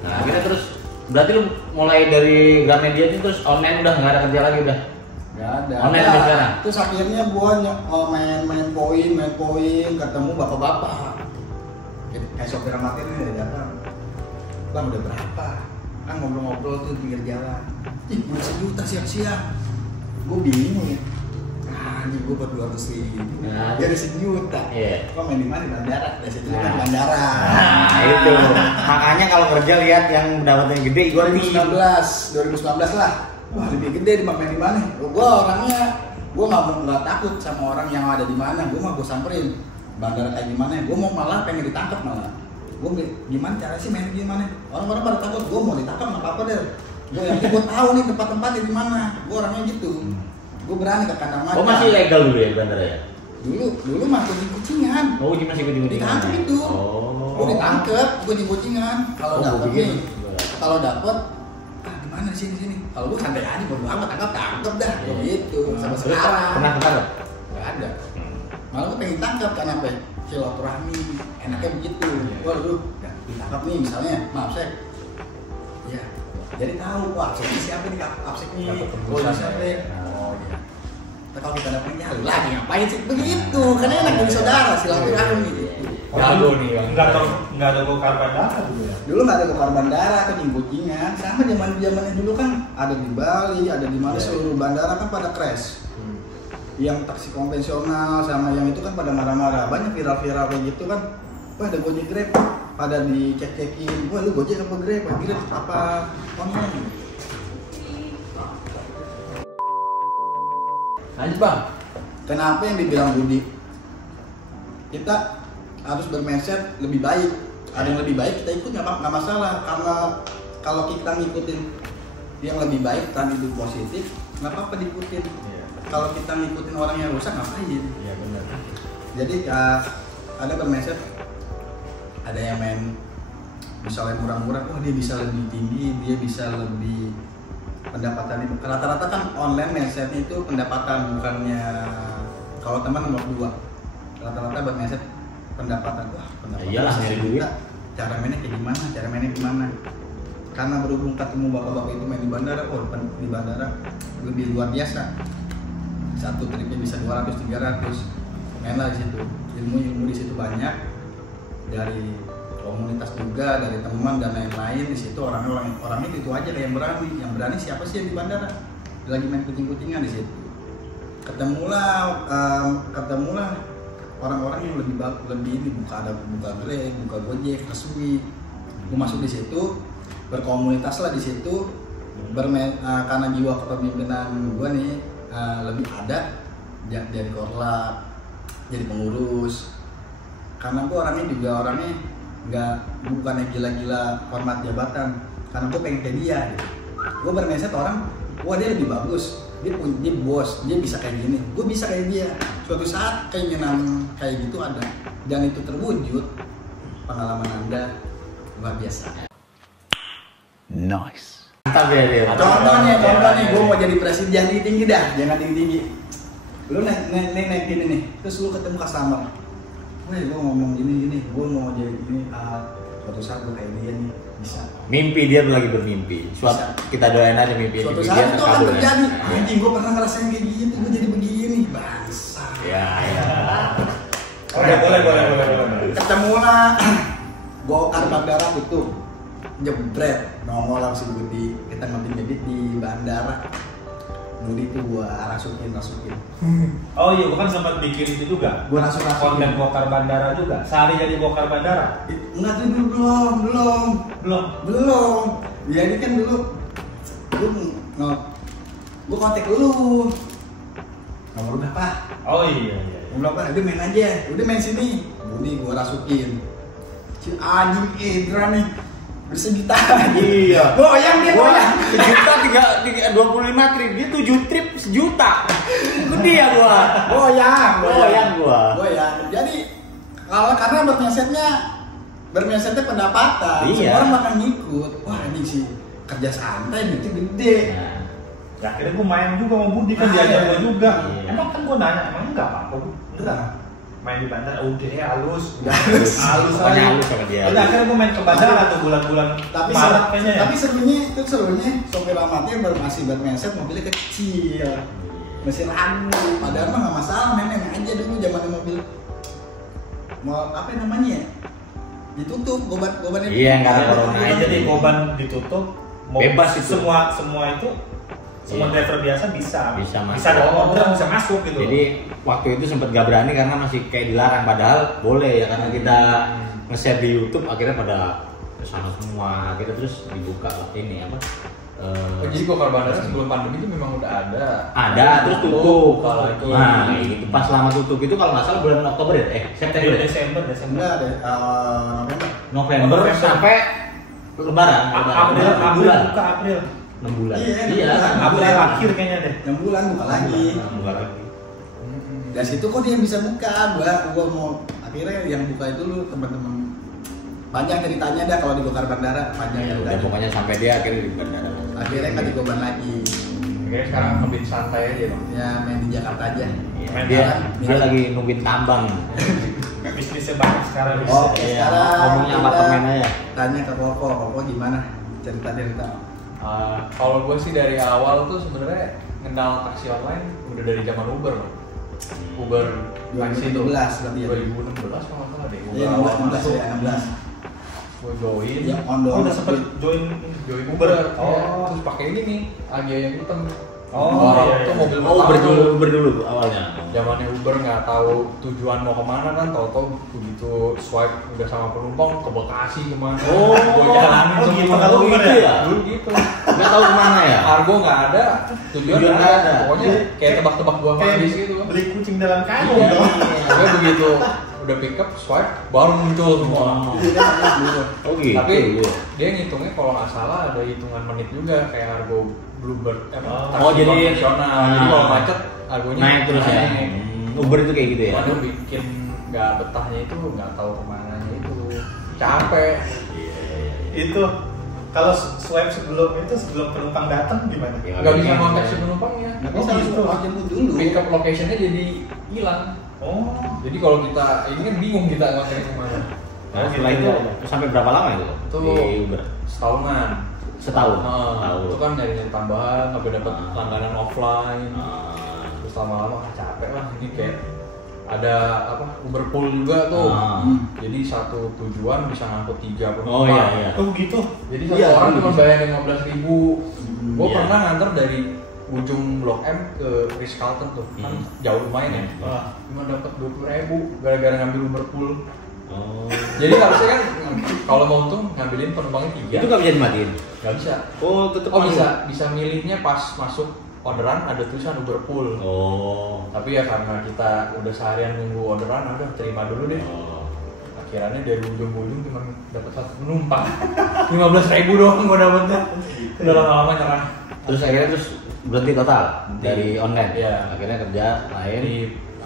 Nah, kita terus berarti lu mulai dari Gramedia itu terus online udah nggak ada kerja lagi udah. Gak ada. Online Nah, sampai sekarang? Terus akhirnya gua main poin, ketemu bapak-bapak. Kayak sopir amatir nih udah datang. Bang udah berapa? Kan ngobrol-ngobrol tuh di pinggir jalan. Ih, udah 1 juta siap-siap. Gua bingung ya. Ini gua buat 200.000. Nah, Jadi 1 juta. Iya. Kok main di mana? Di bandara. Dari situ kan Nah. di bandara. Nah, itu. Makanya kalau kerja lihat yang pendapatan gede gua 2019 lah. Wah, lebih gede di main di mana? Gua orangnya nggak takut sama orang yang ada di mana. Gua samperin bandara kayak gimana. Gua mau malah pengen ditangkap malah. Gua gimana cara sih main gimana? Orang-orang pada takut. Gua mau ditangkap nggak apa-apa deh. Gua tahu nih tempat-tempatnya di mana. Gua orangnya gitu. Gua berani ke kandang macan. Oh, masih legal dulu ya di bandara ya? Dulu masih di kucingan. Oh, masih kucing-kucingan. Ditangkap itu. Oh. Gua ditangkap, gua di kucingan. Kalau Oh, dapet begitu. nih, kalau dapet, gimana di sini? Kalau gua santai aja, bodo amat, tangkap dah, gitu. Sampai Terus sekarang pernah ketangkap? nggak ada. Malah gua pengen tangkap karena apa? Silaturahmi, enaknya begitu. Wah, lu ditangkap nih misalnya, maaf saya. Ya, jadi tahu, wah, abseknya siapa nih, abseknya? Oh, siapa ya? Oh, iya. Tapi kalau kita dapetnya, lu lagi ngapain sih? Begitu, karena enak jadi saudara, silaturahmi gitu. Jago nih Bang. Nggak ada bongkar bandara dulu ya? Dulu nggak ada bongkar bandara atau kucingan, sama zamannya dulu kan ada di Bali, ada di mana seluruh bandara kan pada crash. Yang taksi konvensional sama yang itu kan pada marah-marah, banyak viral-viral kayak gitu kan. Wah, ada Gojek Grab, pada dicek-cekin, wah lu Gojek apa Grab, apa online. Lanjut Bang. Kenapa yang dibilang Budi? Kita harus bermindset lebih baik. Ada yang lebih baik kita ikut nggak masalah, karena kalau kita ngikutin yang lebih baik dan itu positif nggak apa-apa diikutin. Kalau kita ngikutin orang yang rusak ngapain? Iya benar. Jadi ada bermindset, ada yang main misalnya murah-murah, oh dia bisa lebih tinggi, dia bisa lebih pendapatan itu. Rata-rata kan online mindsetnya itu pendapatan, bukannya kalau teman nomor 2 rata-rata bermindset pendapatan. Wah, pendapatan Iyalah, nyari duit. Cara mainnya kayak gimana? Karena berhubung ketemu bapak-bapak itu main di bandara, di bandara lebih luar biasa. Satu tripnya bisa 200-300. Mainlah di situ. Ilmu di situ banyak. Dari komunitas juga, dari teman dan lain-lain. Di situ orangnya itu aja kayak yang berani. Yang berani siapa sih yang di bandara? Lagi main kucing-kucingan di situ. Ketemulah orang-orang yang lebih ini buka Grab, buka Gojek, resmi. Gue masuk di situ, berkomunitas lah di situ, karena jiwa kepemimpinan gue nih lebih ada dari korlap, jadi pengurus. Karena gue orangnya bukannya gila-gila hormat jabatan, karena gue pengen kayak dia. Gitu. Gue bermindset orang, wah dia lebih bagus. Dia bos, dia bisa kayak gini, gue bisa kayak dia. Suatu saat keinginan kayak gitu ada, dan itu terwujud. Pengalaman Anda luar biasa. Nice. Mantap ya dia. Contohnya, gue mau jadi presiden, jangan tinggi dah, jangan tinggi. Lu naik gini nih, terus lu ketemu customer. Weh, gue ngomong gini, gue mau jadi gini. Suatu saat gue kayak dia nih, bisa. Mimpi dia lagi bermimpi. Kita doain aja mimpi Suatu dia saat itu akan terkabul ya. terjadi. Anjing, gue pernah ngerasain kayak gitu, gue jadi begini, bangsa. Ya. Oke, boleh. Ketemulah Gokar bandara itu, jebret, nongol langsung Budi. Kita ngambil debit di bandara. Budi itu gua rasukin. Oh iya, gua kan sempat bikin itu juga. Gua rasukin. Konten bongkar bandara juga. Sehari jadi bongkar bandara. Enggak tuh dulu belum. Ya ini kan dulu gua kontak lu. Nomor berapa? Oh iya. Nomor berapa? Udah main aja. Udah main sini. Budi gua rasukin. Si anjing Edra nih bersejuta. Iya. Goyang dia goyang. Sejuta 25 trip, dia 7 trip sejuta. Itu dia Goyang. gua. Jadi karena bermindsetnya bermesetnya pendapatan, Iya. semua orang bakal ngikut. Wah ini sih kerja santai, duitnya gede. Nah, Ya, akhirnya gue main juga sama Budi kan, diajak gue juga. Iya. Emang kan gue nanya, emang enggak apa-apa Bu? Enggak. Main di bandara, udah ya halus. Halus pokoknya aja. halus sama dia. Udah akhirnya gue main ke bandara tuh bulan-bulan Tapi Maret kayaknya ya. tapi serunya sopir amatir baru masih bermeset, mobilnya kecil, mesin lagu. Padahal mah nggak masalah, nenek aja dulu zaman mobil mau apa namanya ya? Ditutup goban Iya, nggak ada corona Nah, aja jadi nih. Goban ditutup, Bebas itu. semua itu semua Iya. driver biasa bisa Bisa bisa masuk. dapat orderan, bisa masuk gitu. Jadi waktu itu sempat gak berani karena masih kayak dilarang, padahal boleh ya karena kita nge-share di YouTube akhirnya pada kesana semua, akhirnya terus dibuka lah ini apa? Jadi gokar bandara sebelum pandemi itu memang udah ada. Terus tutup. Kalau itu. Nah, itu pas lama tutup itu kalau nggak salah bulan Oktober ya, September ya? Desember. enggak deh, November sampai Lebaran. April 6 bulan. buka April. 6 bulan. Iya, April bulan. akhir kayaknya deh. 6 bulan buka lagi. 6 bulan lagi. Dari situ kok dia yang bisa buka, gua mau akhirnya yang buka itu lu teman-teman. Panjang ceritanya dah kalau di Gokar Bandara, panjang Ya, udah ceritanya. pokoknya sampai dia akhirnya di bandara. Akhirnya kan di Goban lagi. Kayaknya sekarang lebih santai aja dong. Ya main di Jakarta aja. Iya, Main dia lagi nungguin tambang. Bisnisnya banyak sekarang. Oke, Iya, sekarang ngomongnya kita apartemen aja. Tanya ke Koko gimana cerita-cerita? Kalau gue sih dari awal tuh sebenarnya kenal taksi online udah dari zaman Uber loh. Uber taksi itu 2016 berarti ya? 2016 kalau nggak salah deh. Iya, Uber awal 16 masuk. ya, 16. Gue join. Yang on Oh, door. udah sempet join Uber. Oh. Ya, terus pakai ini Agya yang hitam. Oh, iya, itu iya. mobil Oh, pertama. berdulu tuh awalnya. Zamannya Uber nggak tahu tujuan mau kemana kan, tahu-tahu begitu swipe udah sama penumpang ke Bekasi kemana. Oh, gue jalanin oh, semua. gitu, kalau Uber gitu ya? ya? Dulu gitu. Nggak tahu kemana ya? Argo nggak ada, tujuan Tujuan nggak ada. nggak ada. Pokoknya kayak tebak-tebak buah Kayak manggis gitu. beli kucing dalam karung Iya. dong. Gue begitu udah pick up swipe baru muncul semua. Iya, kan pernah dulu. Oh gitu. Tapi dia ngitungnya kalau nggak salah ada hitungan menit juga kayak Argo Bluebird taksi Oh, jadi konvensional. Jadi kalau macet Argonya naik terus ya. naik. Uber itu kayak gitu ya. Cuman yang bikin nggak betahnya itu nggak tahu kemananya itu capek. Itu kalau swipe sebelum penumpang datang gimana? Ya, Nggak bisa bisa. kontak si penumpangnya. Nggak Oh, bisa gitu. langsung jemput dulu. Pick up locationnya jadi hilang. Oh, Jadi kalau kita ini kan bingung kita kontaknya kemana. Nah, setelah itu sampai berapa lama itu? Itu Di Uber. setahunan. Setahun. Itu kan nyari tambahan, sampai dapat langganan offline. Ah. Terus lama-lama capek lah. Ini kayak ada apa Uber Pool juga tuh. Ah. Jadi satu tujuan bisa ngangkut 3 penumpang. Oh iya iya. oh gitu. Jadi satu Iya, orang cuma bisa. bayar 15.000. Gue Iya. pernah nganter dari ujung Blok M ke Ritz Carlton tuh, kan jauh lumayan ya. Wah. Cuma dapat 20.000 gara-gara ngambil Uber Pool. Oh. Jadi harusnya kan kalau mau untung ngambilin penumpangnya 3. Itu nggak bisa dimatiin. Nggak bisa. Oh, tetap Oh bisa milihnya pas masuk orderan ada tulisan Uber Pool. Oh. Tapi ya karena kita udah seharian nunggu orderan, udah terima dulu deh. Oh. Akhirnya dari ujung-ujung cuma dapat 1 penumpang. 15.000 doang gua dapetnya. Udah lama-lama nyerah. Terus akhirnya berhenti total dari online. Iya. Akhirnya kerja lain. Di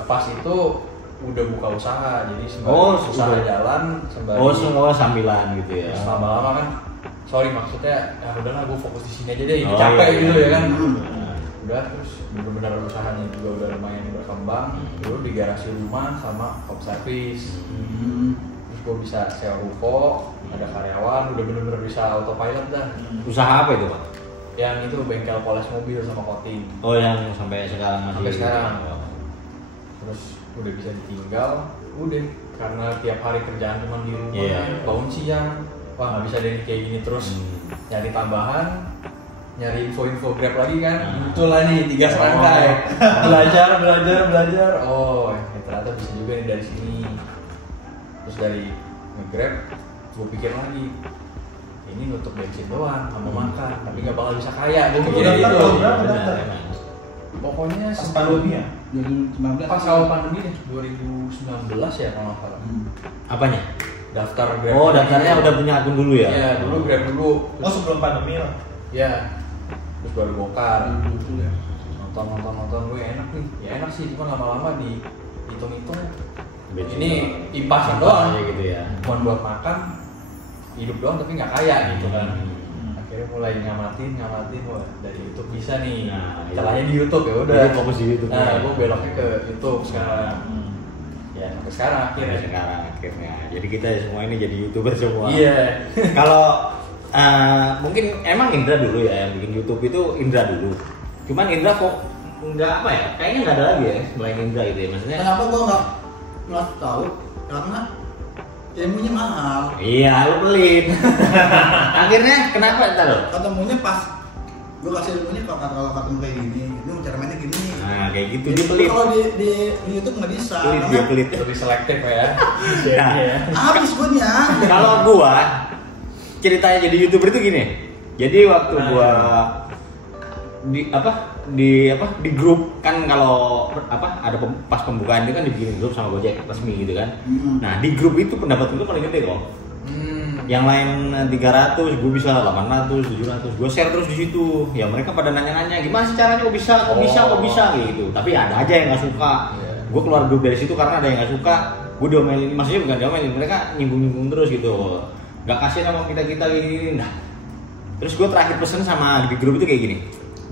pas itu udah buka usaha, jadi sembari Oh, usaha udah. jalan sembari Oh, semua sambilan gitu ya. terus lama-lama kan sorry maksudnya ya udahlah gue fokus di sini aja deh, ini Oh, capek iya, gitu iya. ya kan. Nah. Udah terus benar-benar usahanya juga udah lumayan berkembang. Dulu di garasi rumah sama home service. Terus gue bisa sewa ruko, ada karyawan, udah bener-bener bisa autopilot dah. Usaha apa itu, Pak? Yang itu bengkel poles mobil sama coating. Oh, yang sampai sekarang masih. Sampai sekarang. Oh. Terus udah bisa ditinggal, udah karena tiap hari kerjaan cuma di rumah, Iya. bangun siang, wah nggak bisa deh kayak gini terus. Nyari tambahan, nyari info Grab lagi kan, muncul lah nih 3 serangkai. belajar. Oh, ya, ternyata bisa juga nih dari sini. Terus dari nge-Grab, gue pikir lagi, ini nutup bensin doang, sama makan, tapi nggak bakal bisa kaya. Gue mikirnya gitu. Berapa Benar, daftar? emang. Pokoknya Pas pandemi ya? 2019. pas awal pandemi deh, 2019 ya kalau nggak salah. Apanya? Daftar Grab. Oh, daftarnya udah punya akun dulu ya? Iya, dulu Grab dulu. Oh sebelum pandemi lah. Iya. Terus baru bongkar. 2020 ya. Nonton gue enak nih. Ya enak sih, cuma lama-lama di hitung-hitung ini impasan doang gitu ya. bukan buat makan, hidup doang tapi nggak kaya gitu kan. Akhirnya mulai ngamatin wah dari YouTube bisa nih. Caranya di YouTube ya udah. Jadi fokus di YouTube. Nah, gue beloknya ke YouTube sekarang. Ya sampai sekarang akhirnya. Jadi kita semua ini jadi YouTuber semua. Iya. Kalau mungkin emang Indra dulu ya yang bikin YouTube itu Indra dulu. Cuman Indra kok nggak apa ya? Kayaknya nggak ada lagi ya selain Indra itu ya maksudnya. Kenapa gue nggak tahu? Karena ilmunya mahal. Iya, lu pelit. Akhirnya kenapa entar lo? Ketemunya pas gue kasih ilmunya kalau ketemu kayak gini, ini cara mainnya gini. Nah, kayak gitu Jadi, dia pelit. kalau di YouTube nggak bisa. Pelit dia pelit. Lebih selektif ya. Nah, Habis gue nya. kalau gua ceritanya jadi YouTuber itu gini. Jadi waktu gua di grup kan kalau ada pas pembukaan itu kan dibikin grup sama Gojek resmi gitu kan. Nah, di grup itu pendapat gua paling gede kok. Yang lain 300, gue bisa 800, 700, gue share terus di situ. Ya mereka pada nanya-nanya, gimana sih caranya kok bisa gitu. Tapi ada aja yang nggak suka. Gue keluar grup dari situ karena ada yang nggak suka. Gue diomelin, maksudnya bukan diomelin, mereka nyinggung terus gitu. Gak kasih nama kita gini. Nah, terus gue terakhir pesen sama di grup itu kayak gini,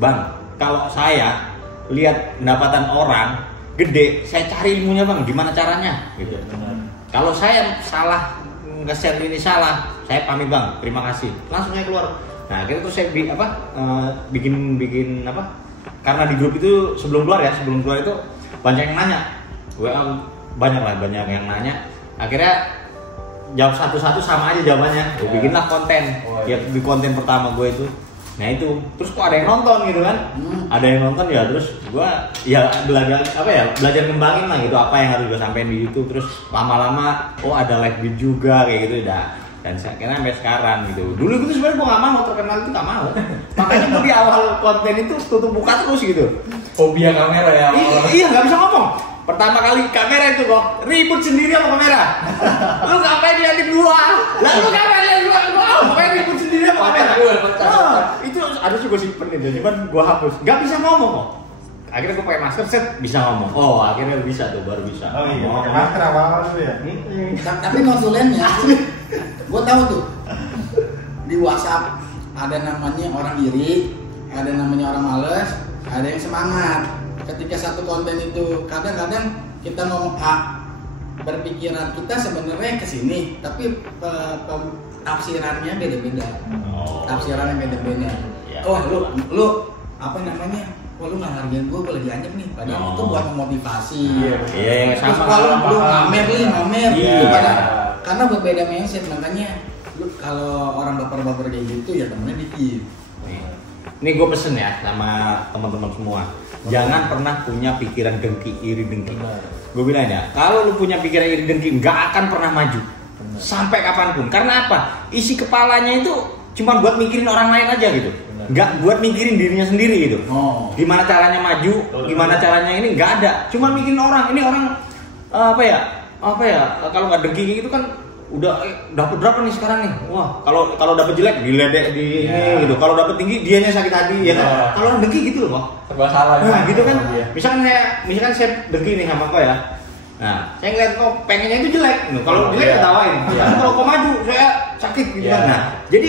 Bang, kalau saya lihat pendapatan orang gede, saya cari ilmunya Bang, gimana caranya? Gitu. Kalau saya salah nge-share ini salah, saya pamit Bang, terima kasih. Langsung saya keluar. Nah, akhirnya terus saya bikin apa? Karena di grup itu sebelum keluar itu banyak yang nanya. Banyak yang nanya. Akhirnya jawab satu-satu sama aja jawabannya. Gue bikinlah konten. Ya di konten pertama gue itu. Nah itu, terus kok ada yang nonton gitu kan? Ada yang nonton ya, terus gue ya belajar ngembangin lah gitu apa yang harus gue sampein di YouTube. Terus lama-lama ada live beat juga kayak gitu dah. Dan saya kira sampai sekarang gitu. Dulu itu sebenarnya gue nggak mau terkenal itu nggak mau. Makanya gue di awal konten itu tutup buka terus gitu. Fobia kamera ya. Iya nggak bisa ngomong. Pertama kali kamera itu kok ribut sendiri sama kamera. Lu ngapain liatin gua? Lah lu ngapain liatin gua? Ngapain ribut sendiri sama kamera? Itu harus gua simpen itu, cuman gua hapus. Gak bisa ngomong kok. Akhirnya gua pakai masker set bisa ngomong. Akhirnya bisa tuh baru bisa. Oh iya, pakai masker awal tuh ya. Tapi konsulennya, gue tahu tuh di WhatsApp ada namanya orang iri, ada namanya orang males, ada yang semangat. Ketika satu konten itu kadang-kadang kita ngomong A, berpikiran kita sebenarnya ke sini, tapi tafsirannya beda-beda. Tafsirannya beda-beda. Lu apa namanya? Lu nggak hargain gue lagi anjep nih. Padahal itu buat memotivasi. Iya, sama. Lu ngamer Iya. Karena berbeda mindset, makanya lu kalau orang baper-baper kayak gitu ya temennya dikit. Ini gue pesen ya sama teman-teman semua. Jangan pernah punya pikiran dengki, iri dengki. Gue bilang ya, kalau lu punya pikiran iri dengki, nggak akan pernah maju sampai kapanpun. Karena apa? Isi kepalanya itu cuma buat mikirin orang lain aja gitu. Nggak buat mikirin dirinya sendiri gitu. Gimana caranya maju? Gimana caranya ini? Nggak ada. Cuma mikirin orang. Ini orang apa ya? Kalau nggak dengki gitu kan udah dapat berapa nih sekarang nih? Wah, kalau dapat jelek diledek di ini gitu. Kalau dapat tinggi dianya sakit hati ya kan. Kalau orang dengki gitu loh, Bang. Serba salah. Nah, gitu kan. Misalkan saya dengki nih sama kau ya. Nah, saya ngeliat kau pengennya itu jelek. Kalau jelek ketawain. Kalau kau maju saya sakit gitu kan. Nah, jadi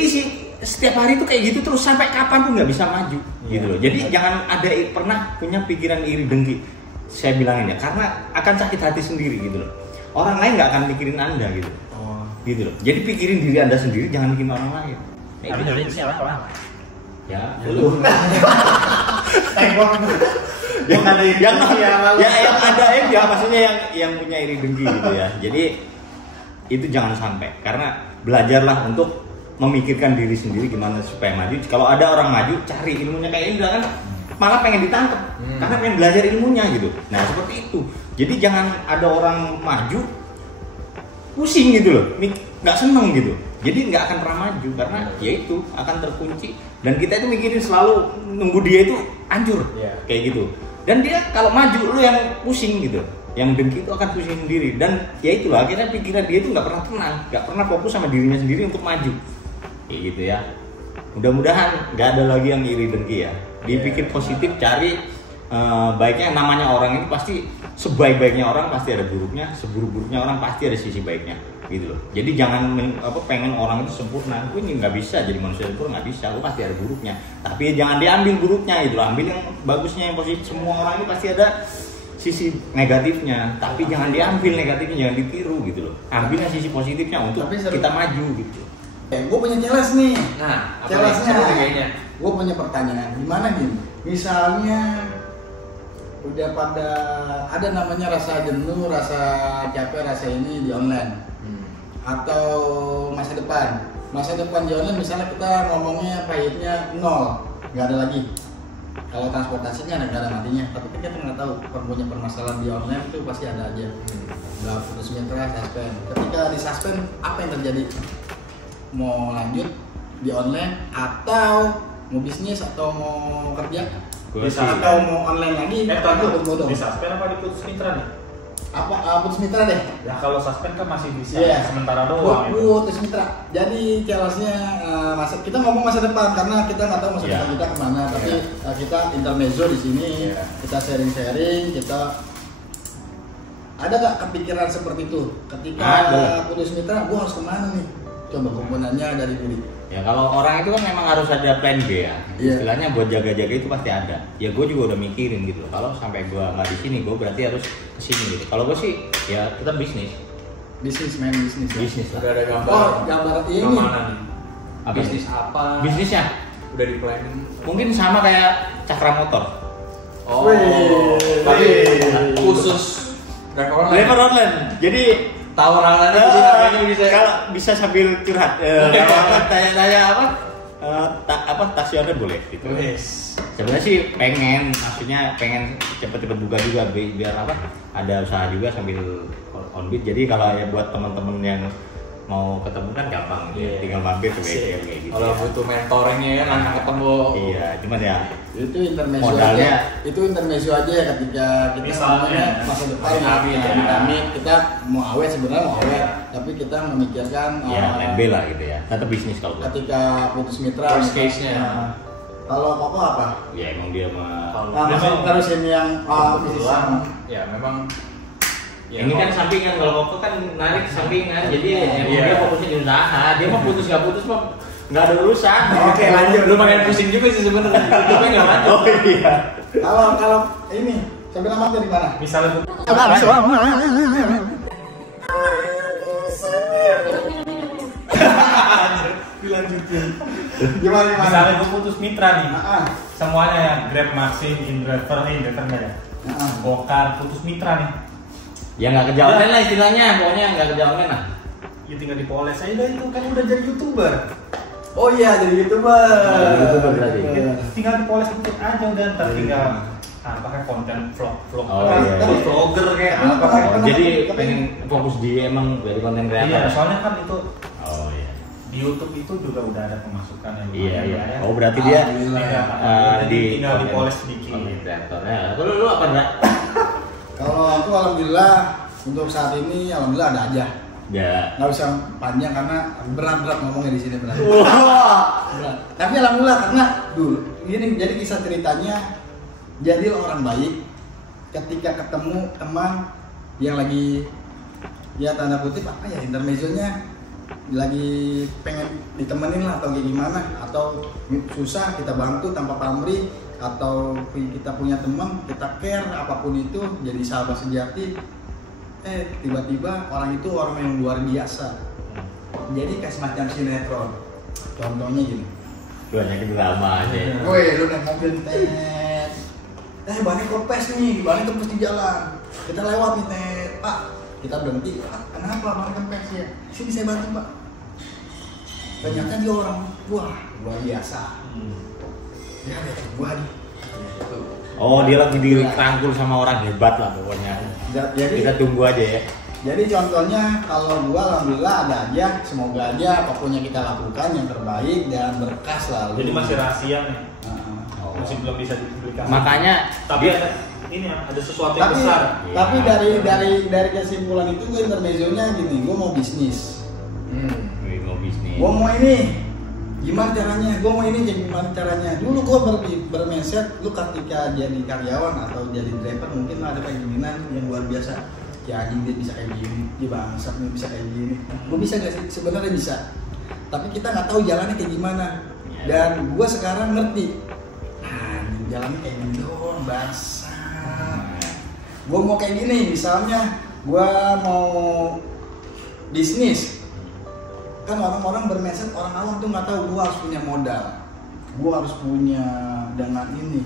setiap hari itu kayak gitu terus sampai kapan pun nggak bisa maju gitu loh. Jadi jangan ada pernah punya pikiran iri dengki. Saya bilangin ya, karena akan sakit hati sendiri gitu loh. Orang lain nggak akan mikirin Anda gitu. Gitu loh. Jadi pikirin diri Anda sendiri, jangan mikirin orang lain. Ya, lu. yang ada ya maksudnya yang punya iri dengki gitu ya. Jadi itu jangan sampai, karena belajarlah untuk memikirkan diri sendiri gimana supaya maju. Kalau ada orang maju, cari ilmunya kayak Indra kan, malah pengen ditangkap karena pengen belajar ilmunya gitu. Nah seperti itu. Jadi jangan ada orang maju pusing gitu loh, nggak seneng gitu. Jadi nggak akan pernah maju karena ya itu akan terkunci. Dan kita itu mikirin selalu nunggu dia itu hancur kayak gitu. Dan dia kalau maju lu yang pusing gitu, yang dengki itu akan pusing sendiri. Dan ya itulah akhirnya pikiran dia itu nggak pernah tenang, nggak pernah fokus sama dirinya sendiri untuk maju kayak gitu ya. Mudah-mudahan nggak ada lagi yang iri dengki ya. Dipikir positif, cari baiknya. Namanya orang ini pasti sebaik-baiknya orang pasti ada buruknya, seburuk-buruknya orang pasti ada sisi baiknya, gitu loh. Jadi jangan pengen orang itu sempurna. Gue ini nggak bisa jadi manusia sempurna, nggak bisa. Gue pasti ada buruknya. Tapi jangan diambil buruknya, gitu loh. Ambil yang bagusnya, yang positif. Semua orang ini pasti ada sisi negatifnya. Tapi jangan diambil negatifnya, jangan ditiru, gitu loh. Ambil yang sisi positifnya untuk kita maju, gitu. Gue punya challenge nih. Nah, challenge-nya. Gue punya pertanyaan. Gimana nih? Misalnya udah pada ada namanya rasa jenuh, rasa capek, rasa ini di online, atau masa depan di online, misalnya kita ngomongnya pahitnya 0, nggak ada lagi. Kalau transportasinya nggak ada matinya, tapi kita nggak tahu punya permasalahan di online itu pasti ada aja. Nggak putus mitra, suspend. Ketika di suspend, apa yang terjadi? Mau lanjut di online atau mau bisnis atau mau kerja? Bisa atau mau online lagi? Di suspend apa diputus mitra nih? Apa putus mitra deh? Ya kalau suspend kan masih bisa sementara itu. doang. Putus mitra. Jadi challenge-nya kita ngomong masa depan karena kita nggak tahu masa depan kita kemana. Tapi kita intermezzo di sini, kita sharing-sharing, kita ada nggak kepikiran seperti itu? Ketika putus mitra, gue harus kemana nih? Coba komponennya dari Budi. Ya kalau orang itu kan memang harus ada plan B ya. Istilahnya buat jaga-jaga itu pasti ada. Ya gue juga udah mikirin gitu. Kalau sampai gue nggak di sini, gue berarti harus kesini gitu. Kalau gue sih ya kita bisnis. Bisnis lah. Udah ada gambar. Oh, gambar ini. Kemana nih? Bisnis apa? Bisnisnya Udah di planning. mungkin sama kayak Cakra Motor. Oh. Tapi khusus Driver online. Jadi tahu orang lain bisa. Kalau bisa sambil curhat, kalau tanya-tanya taksi online boleh gitu. Sebenarnya sih maksudnya pengen cepet-cepet buka juga biar ada usaha juga sambil on beat. Jadi kalau ya buat teman-teman yang mau ketemu kan gampang, tinggal mampir ke bengkel kayak gitu. Kalau butuh mentoringnya ya nggak ketemu. Iya, cuman ya itu intermezzo modalnya aja. Itu intermezzo aja ya ketika kita misalnya masa depan amit kita mau awet sebenarnya mau awet, tapi kita memikirkan plan B lah gitu ya. Tetap bisnis kalau buat. Ketika putus mitra First case-nya. Kalau Koko apa? Ya emang dia mah. Terusin yang bisnis sama. Ya memang. Ini kan sampingan, kalau Koko kan narik sampingan, jadi dia fokusnya di usaha. Dia mah putus nggak putus mah nggak ada urusan. Oke, lanjut. Lumayan pusing juga sih sebenarnya. Tapi nggak lanjut. Oh iya. Kalau ini sampai nama dari mana? Misalnya dilanjutin. Gimana? Misalnya gue putus mitra nih, semuanya ya Grab, Maxim, InDrivernya ya, Gokar, putus mitra nih. Ya nggak kerja online lah istilahnya, pokoknya nggak kerja online lah. Ya tinggal dipoles aja dah itu kan udah jadi YouTuber. Oh iya, jadi YouTuber. YouTuber berarti. Tinggal dipoles dikit aja udah, ntar tinggal pakai konten vlog. Oh, iya. Vlogger kayak apa? Jadi pengen fokus di emang dari konten kreator. Iya, soalnya kan itu di YouTube itu juga udah ada pemasukan yang lumayan. Iya. Oh berarti dia tinggal dipoles sedikit. Kreatornya. Lu apa enggak? Kalau aku alhamdulillah untuk saat ini alhamdulillah ada aja. Ya. Nggak usah panjang karena berat ngomongnya di sini berat. Tapi alhamdulillah karena dulu gini, jadi kisah ceritanya jadilah orang baik ketika ketemu teman yang lagi ya tanda kutip intermezzonya lagi pengen ditemenin lah atau kayak gimana, atau susah kita bantu tanpa pamrih, atau kita punya teman kita care apapun itu jadi sahabat sejati. Tiba-tiba orang itu orang yang luar biasa, jadi kayak semacam sinetron. Contohnya gini, banyak drama aja. woi lu naik mobil bannya kempes nih, bannya kempes di jalan, kita lewat nih pak, kita berhenti, kenapa bannya kempes ya, sini saya bantu pak. Ternyata dia orang luar biasa. Ya gua nih. Oh dia lagi dirangkul sama orang hebat lah pokoknya. Jadi kita tunggu aja ya. Jadi contohnya kalau gua alhamdulillah ada aja, semoga aja apapun yang kita lakukan yang terbaik dan berkas lalu. Jadi masih rahasia nih. Masih belum bisa dipublikasikan. Mau tapi ada sesuatu yang besar. Tapi dari kesimpulan itu gue intermezzonya gini, gue mau bisnis. Mau bisnis. Gue mau ini gimana caranya, gue mau ini gimana caranya. Dulu gue bermindset, lu ketika jadi karyawan atau jadi driver mungkin ada keinginan yang luar biasa. Ya anjing dia bisa kayak gini, dia bangsat nih bisa kayak gini. Gue bisa gak sih? Sebenarnya bisa. Tapi kita nggak tahu jalannya kayak gimana. Dan gue sekarang ngerti. Nah, jalannya kayak gini doang, bangsat. Gue mau kayak gini, misalnya gue mau bisnis. Kan orang-orang bermindset, orang awam tuh nggak tahu gue harus punya modal, gue harus punya dengan ini.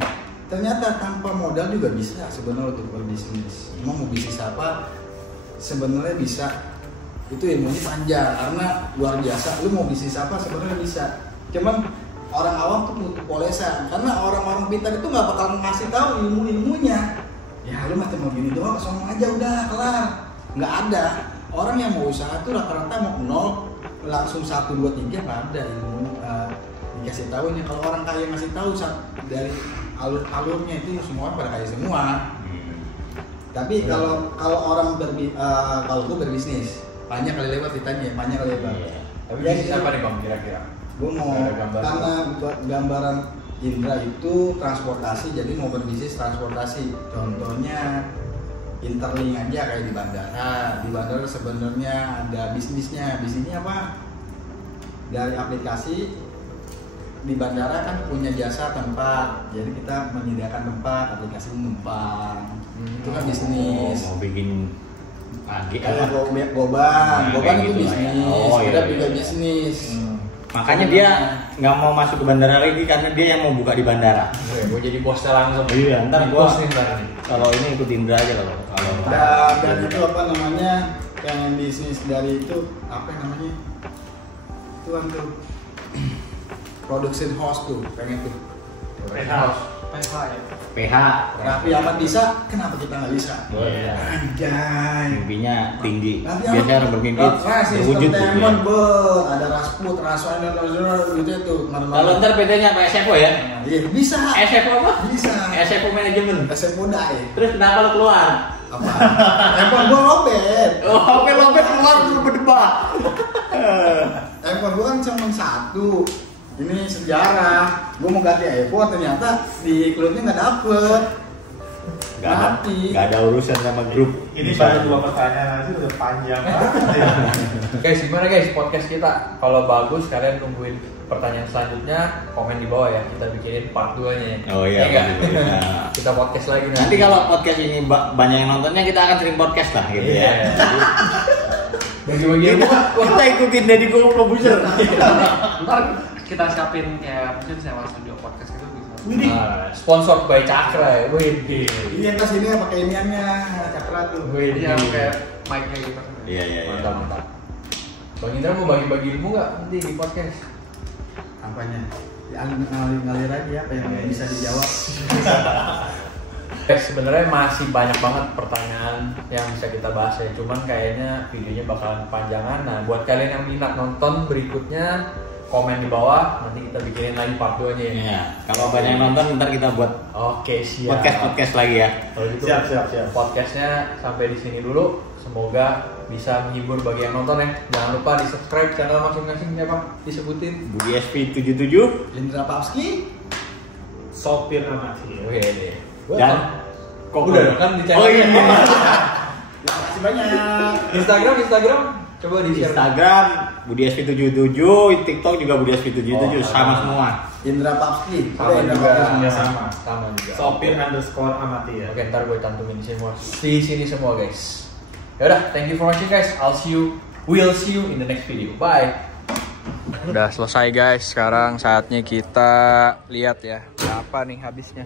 Ternyata tanpa modal juga bisa sebenarnya untuk berbisnis. Cuma mau bisnis apa sebenarnya bisa, itu ilmunya panjang karena luar biasa. Lu mau bisnis apa sebenarnya bisa, cuman orang awam tuh butuh polesan karena orang-orang pintar itu nggak bakal ngasih tahu ilmunya. Ya lu mah mau gini doang, sono aja udah kelar. Nggak ada orang yang mau usaha tuh rata-rata mau nol langsung 1, 2, 3 nggak ada ilmu dikasih tahunya. Kalau orang kaya ngasih tahu dari alurnya itu semua pada kaya semua. Tapi kalau orang kalau gue berbisnis banyak kali lewat ditanya, banyak kali lewat. Tapi bisnis apa nih Bang kira-kira? Gue mau karena gambaran Indra itu transportasi, jadi mau berbisnis transportasi. Contohnya interlink aja kayak di bandara. Di bandara sebenarnya ada bisnisnya. Bisnisnya apa? Dari aplikasi di bandara kan punya jasa tempat. Jadi kita menyediakan tempat, aplikasi numpang. Itu kan bisnis. Mau bikin lagi Kayak Goban itu gitu bisnis. Kita juga bisnis. Makanya dia nggak mau masuk ke bandara lagi karena dia yang mau buka di bandara. Gue jadi bosnya langsung. Iya, ntar gua bos nih ntar nih. kalau ini ikutin Indra aja kalau Dan itu apa namanya, yang bisnis dari itu apa namanya, itu kan tuh production house tuh pengen tuh PH Raffi Ahmad bisa, kenapa kita nggak bisa? Iya. Anjay, Mimpinya tinggi. Raffi Biasanya orang bermimpi terwujud tuh. Sistem ber, ada Rasput, Raswan dan gitu tuh. Kalau ntar PT-nya apa SFO ya? Iya bisa. SFO apa? Bisa. SFO manajemen. SFO dai. Terus kenapa lo keluar? Apa? Handphone gua lobet. Oh, oke lobet keluar dulu berdebat. iPhone gua kan cuma satu. Ini sejarah. Gua mau ganti iPhone, ternyata di klubnya nggak dapet. Gak ada urusan sama grup. Ini baru 2 pertanyaan aja udah panjang banget ya. Guys, gimana guys podcast kita? Kalau bagus kalian tungguin pertanyaan selanjutnya, komen di bawah ya. Kita bikinin part 2-nya. Oh iya. nggak? Nah. Kita podcast lagi Nanti kalau podcast ini banyak yang nontonnya, kita akan sering podcast lah gitu ya. Bagi-bagi Kita ikutin Deddy Corbuzier. Ntar kita siapin kayak mungkin sewa studio podcast gitu bisa. sponsor by Cakra ya. Wih. Ini tas ini pakai iniannya Cakra tuh. Wih. Iya kayak mic-nya gitu. Iya. Mantap. Bang Indra mau bagi-bagi ilmu nggak nanti di podcast? Apanya? Ngalir aja apa yang bisa dijawab. Sebenarnya masih banyak banget pertanyaan yang bisa kita bahas ya. Cuman kayaknya videonya bakalan panjangan. Nah, buat kalian yang minat nonton berikutnya, komen di bawah, nanti kita bikinin lagi part 2-nya ya. Iya. Kalau banyak yang nonton, ntar kita buat Oke, siap. podcast lagi ya. Kalau gitu, Siap. podcastnya sampai di sini dulu. Semoga bisa menghibur bagi yang nonton ya. Jangan lupa di subscribe channel masing-masing ya Pak. Disebutin. Budi SP77 Indra Papski. Sopir amati. Oke deh. dan Udah kan di channel. Oh iya. Terima kasih banyak. Instagram coba di share. Instagram Budi SP77, TikTok juga Budi SP77, sama semua. Indra Papski. Sama Indra juga. Papski. Sama juga. Sopir_amati ya. Oke, ntar gue cantumin di sini semua guys. Yaudah, thank you for watching guys. We'll see you in the next video. Bye. Udah selesai guys. Sekarang saatnya kita lihat ya berapa nih habisnya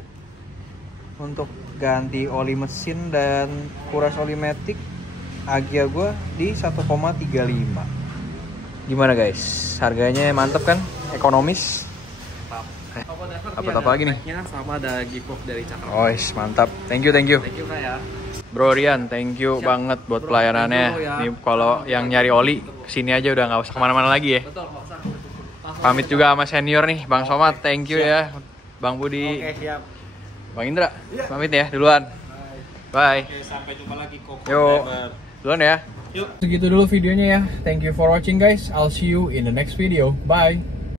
untuk ganti oli mesin dan kuras oli matic. Agia gue di 1,35. Gimana guys? Harganya mantep kan? Ekonomis. Apa lagi nih? Sama ada gift box dari Cakra. Oh, mantap. Thank you. Thank you Kak ya. Bro Rian, thank you banget buat pelayanannya. Ya. Nih kalau yang nyari oli kesini aja udah nggak usah kemana-mana lagi ya. Betul, nggak usah. Pamit juga sama senior nih, Bang Somad, thank you ya. Bang Budi, Oke, siap. Bang Indra, pamit ya duluan. Bye. Oke, sampai jumpa lagi Koko. Yuk, duluan ya. Yuk. Segitu dulu videonya ya. Thank you for watching guys. I'll see you in the next video. Bye.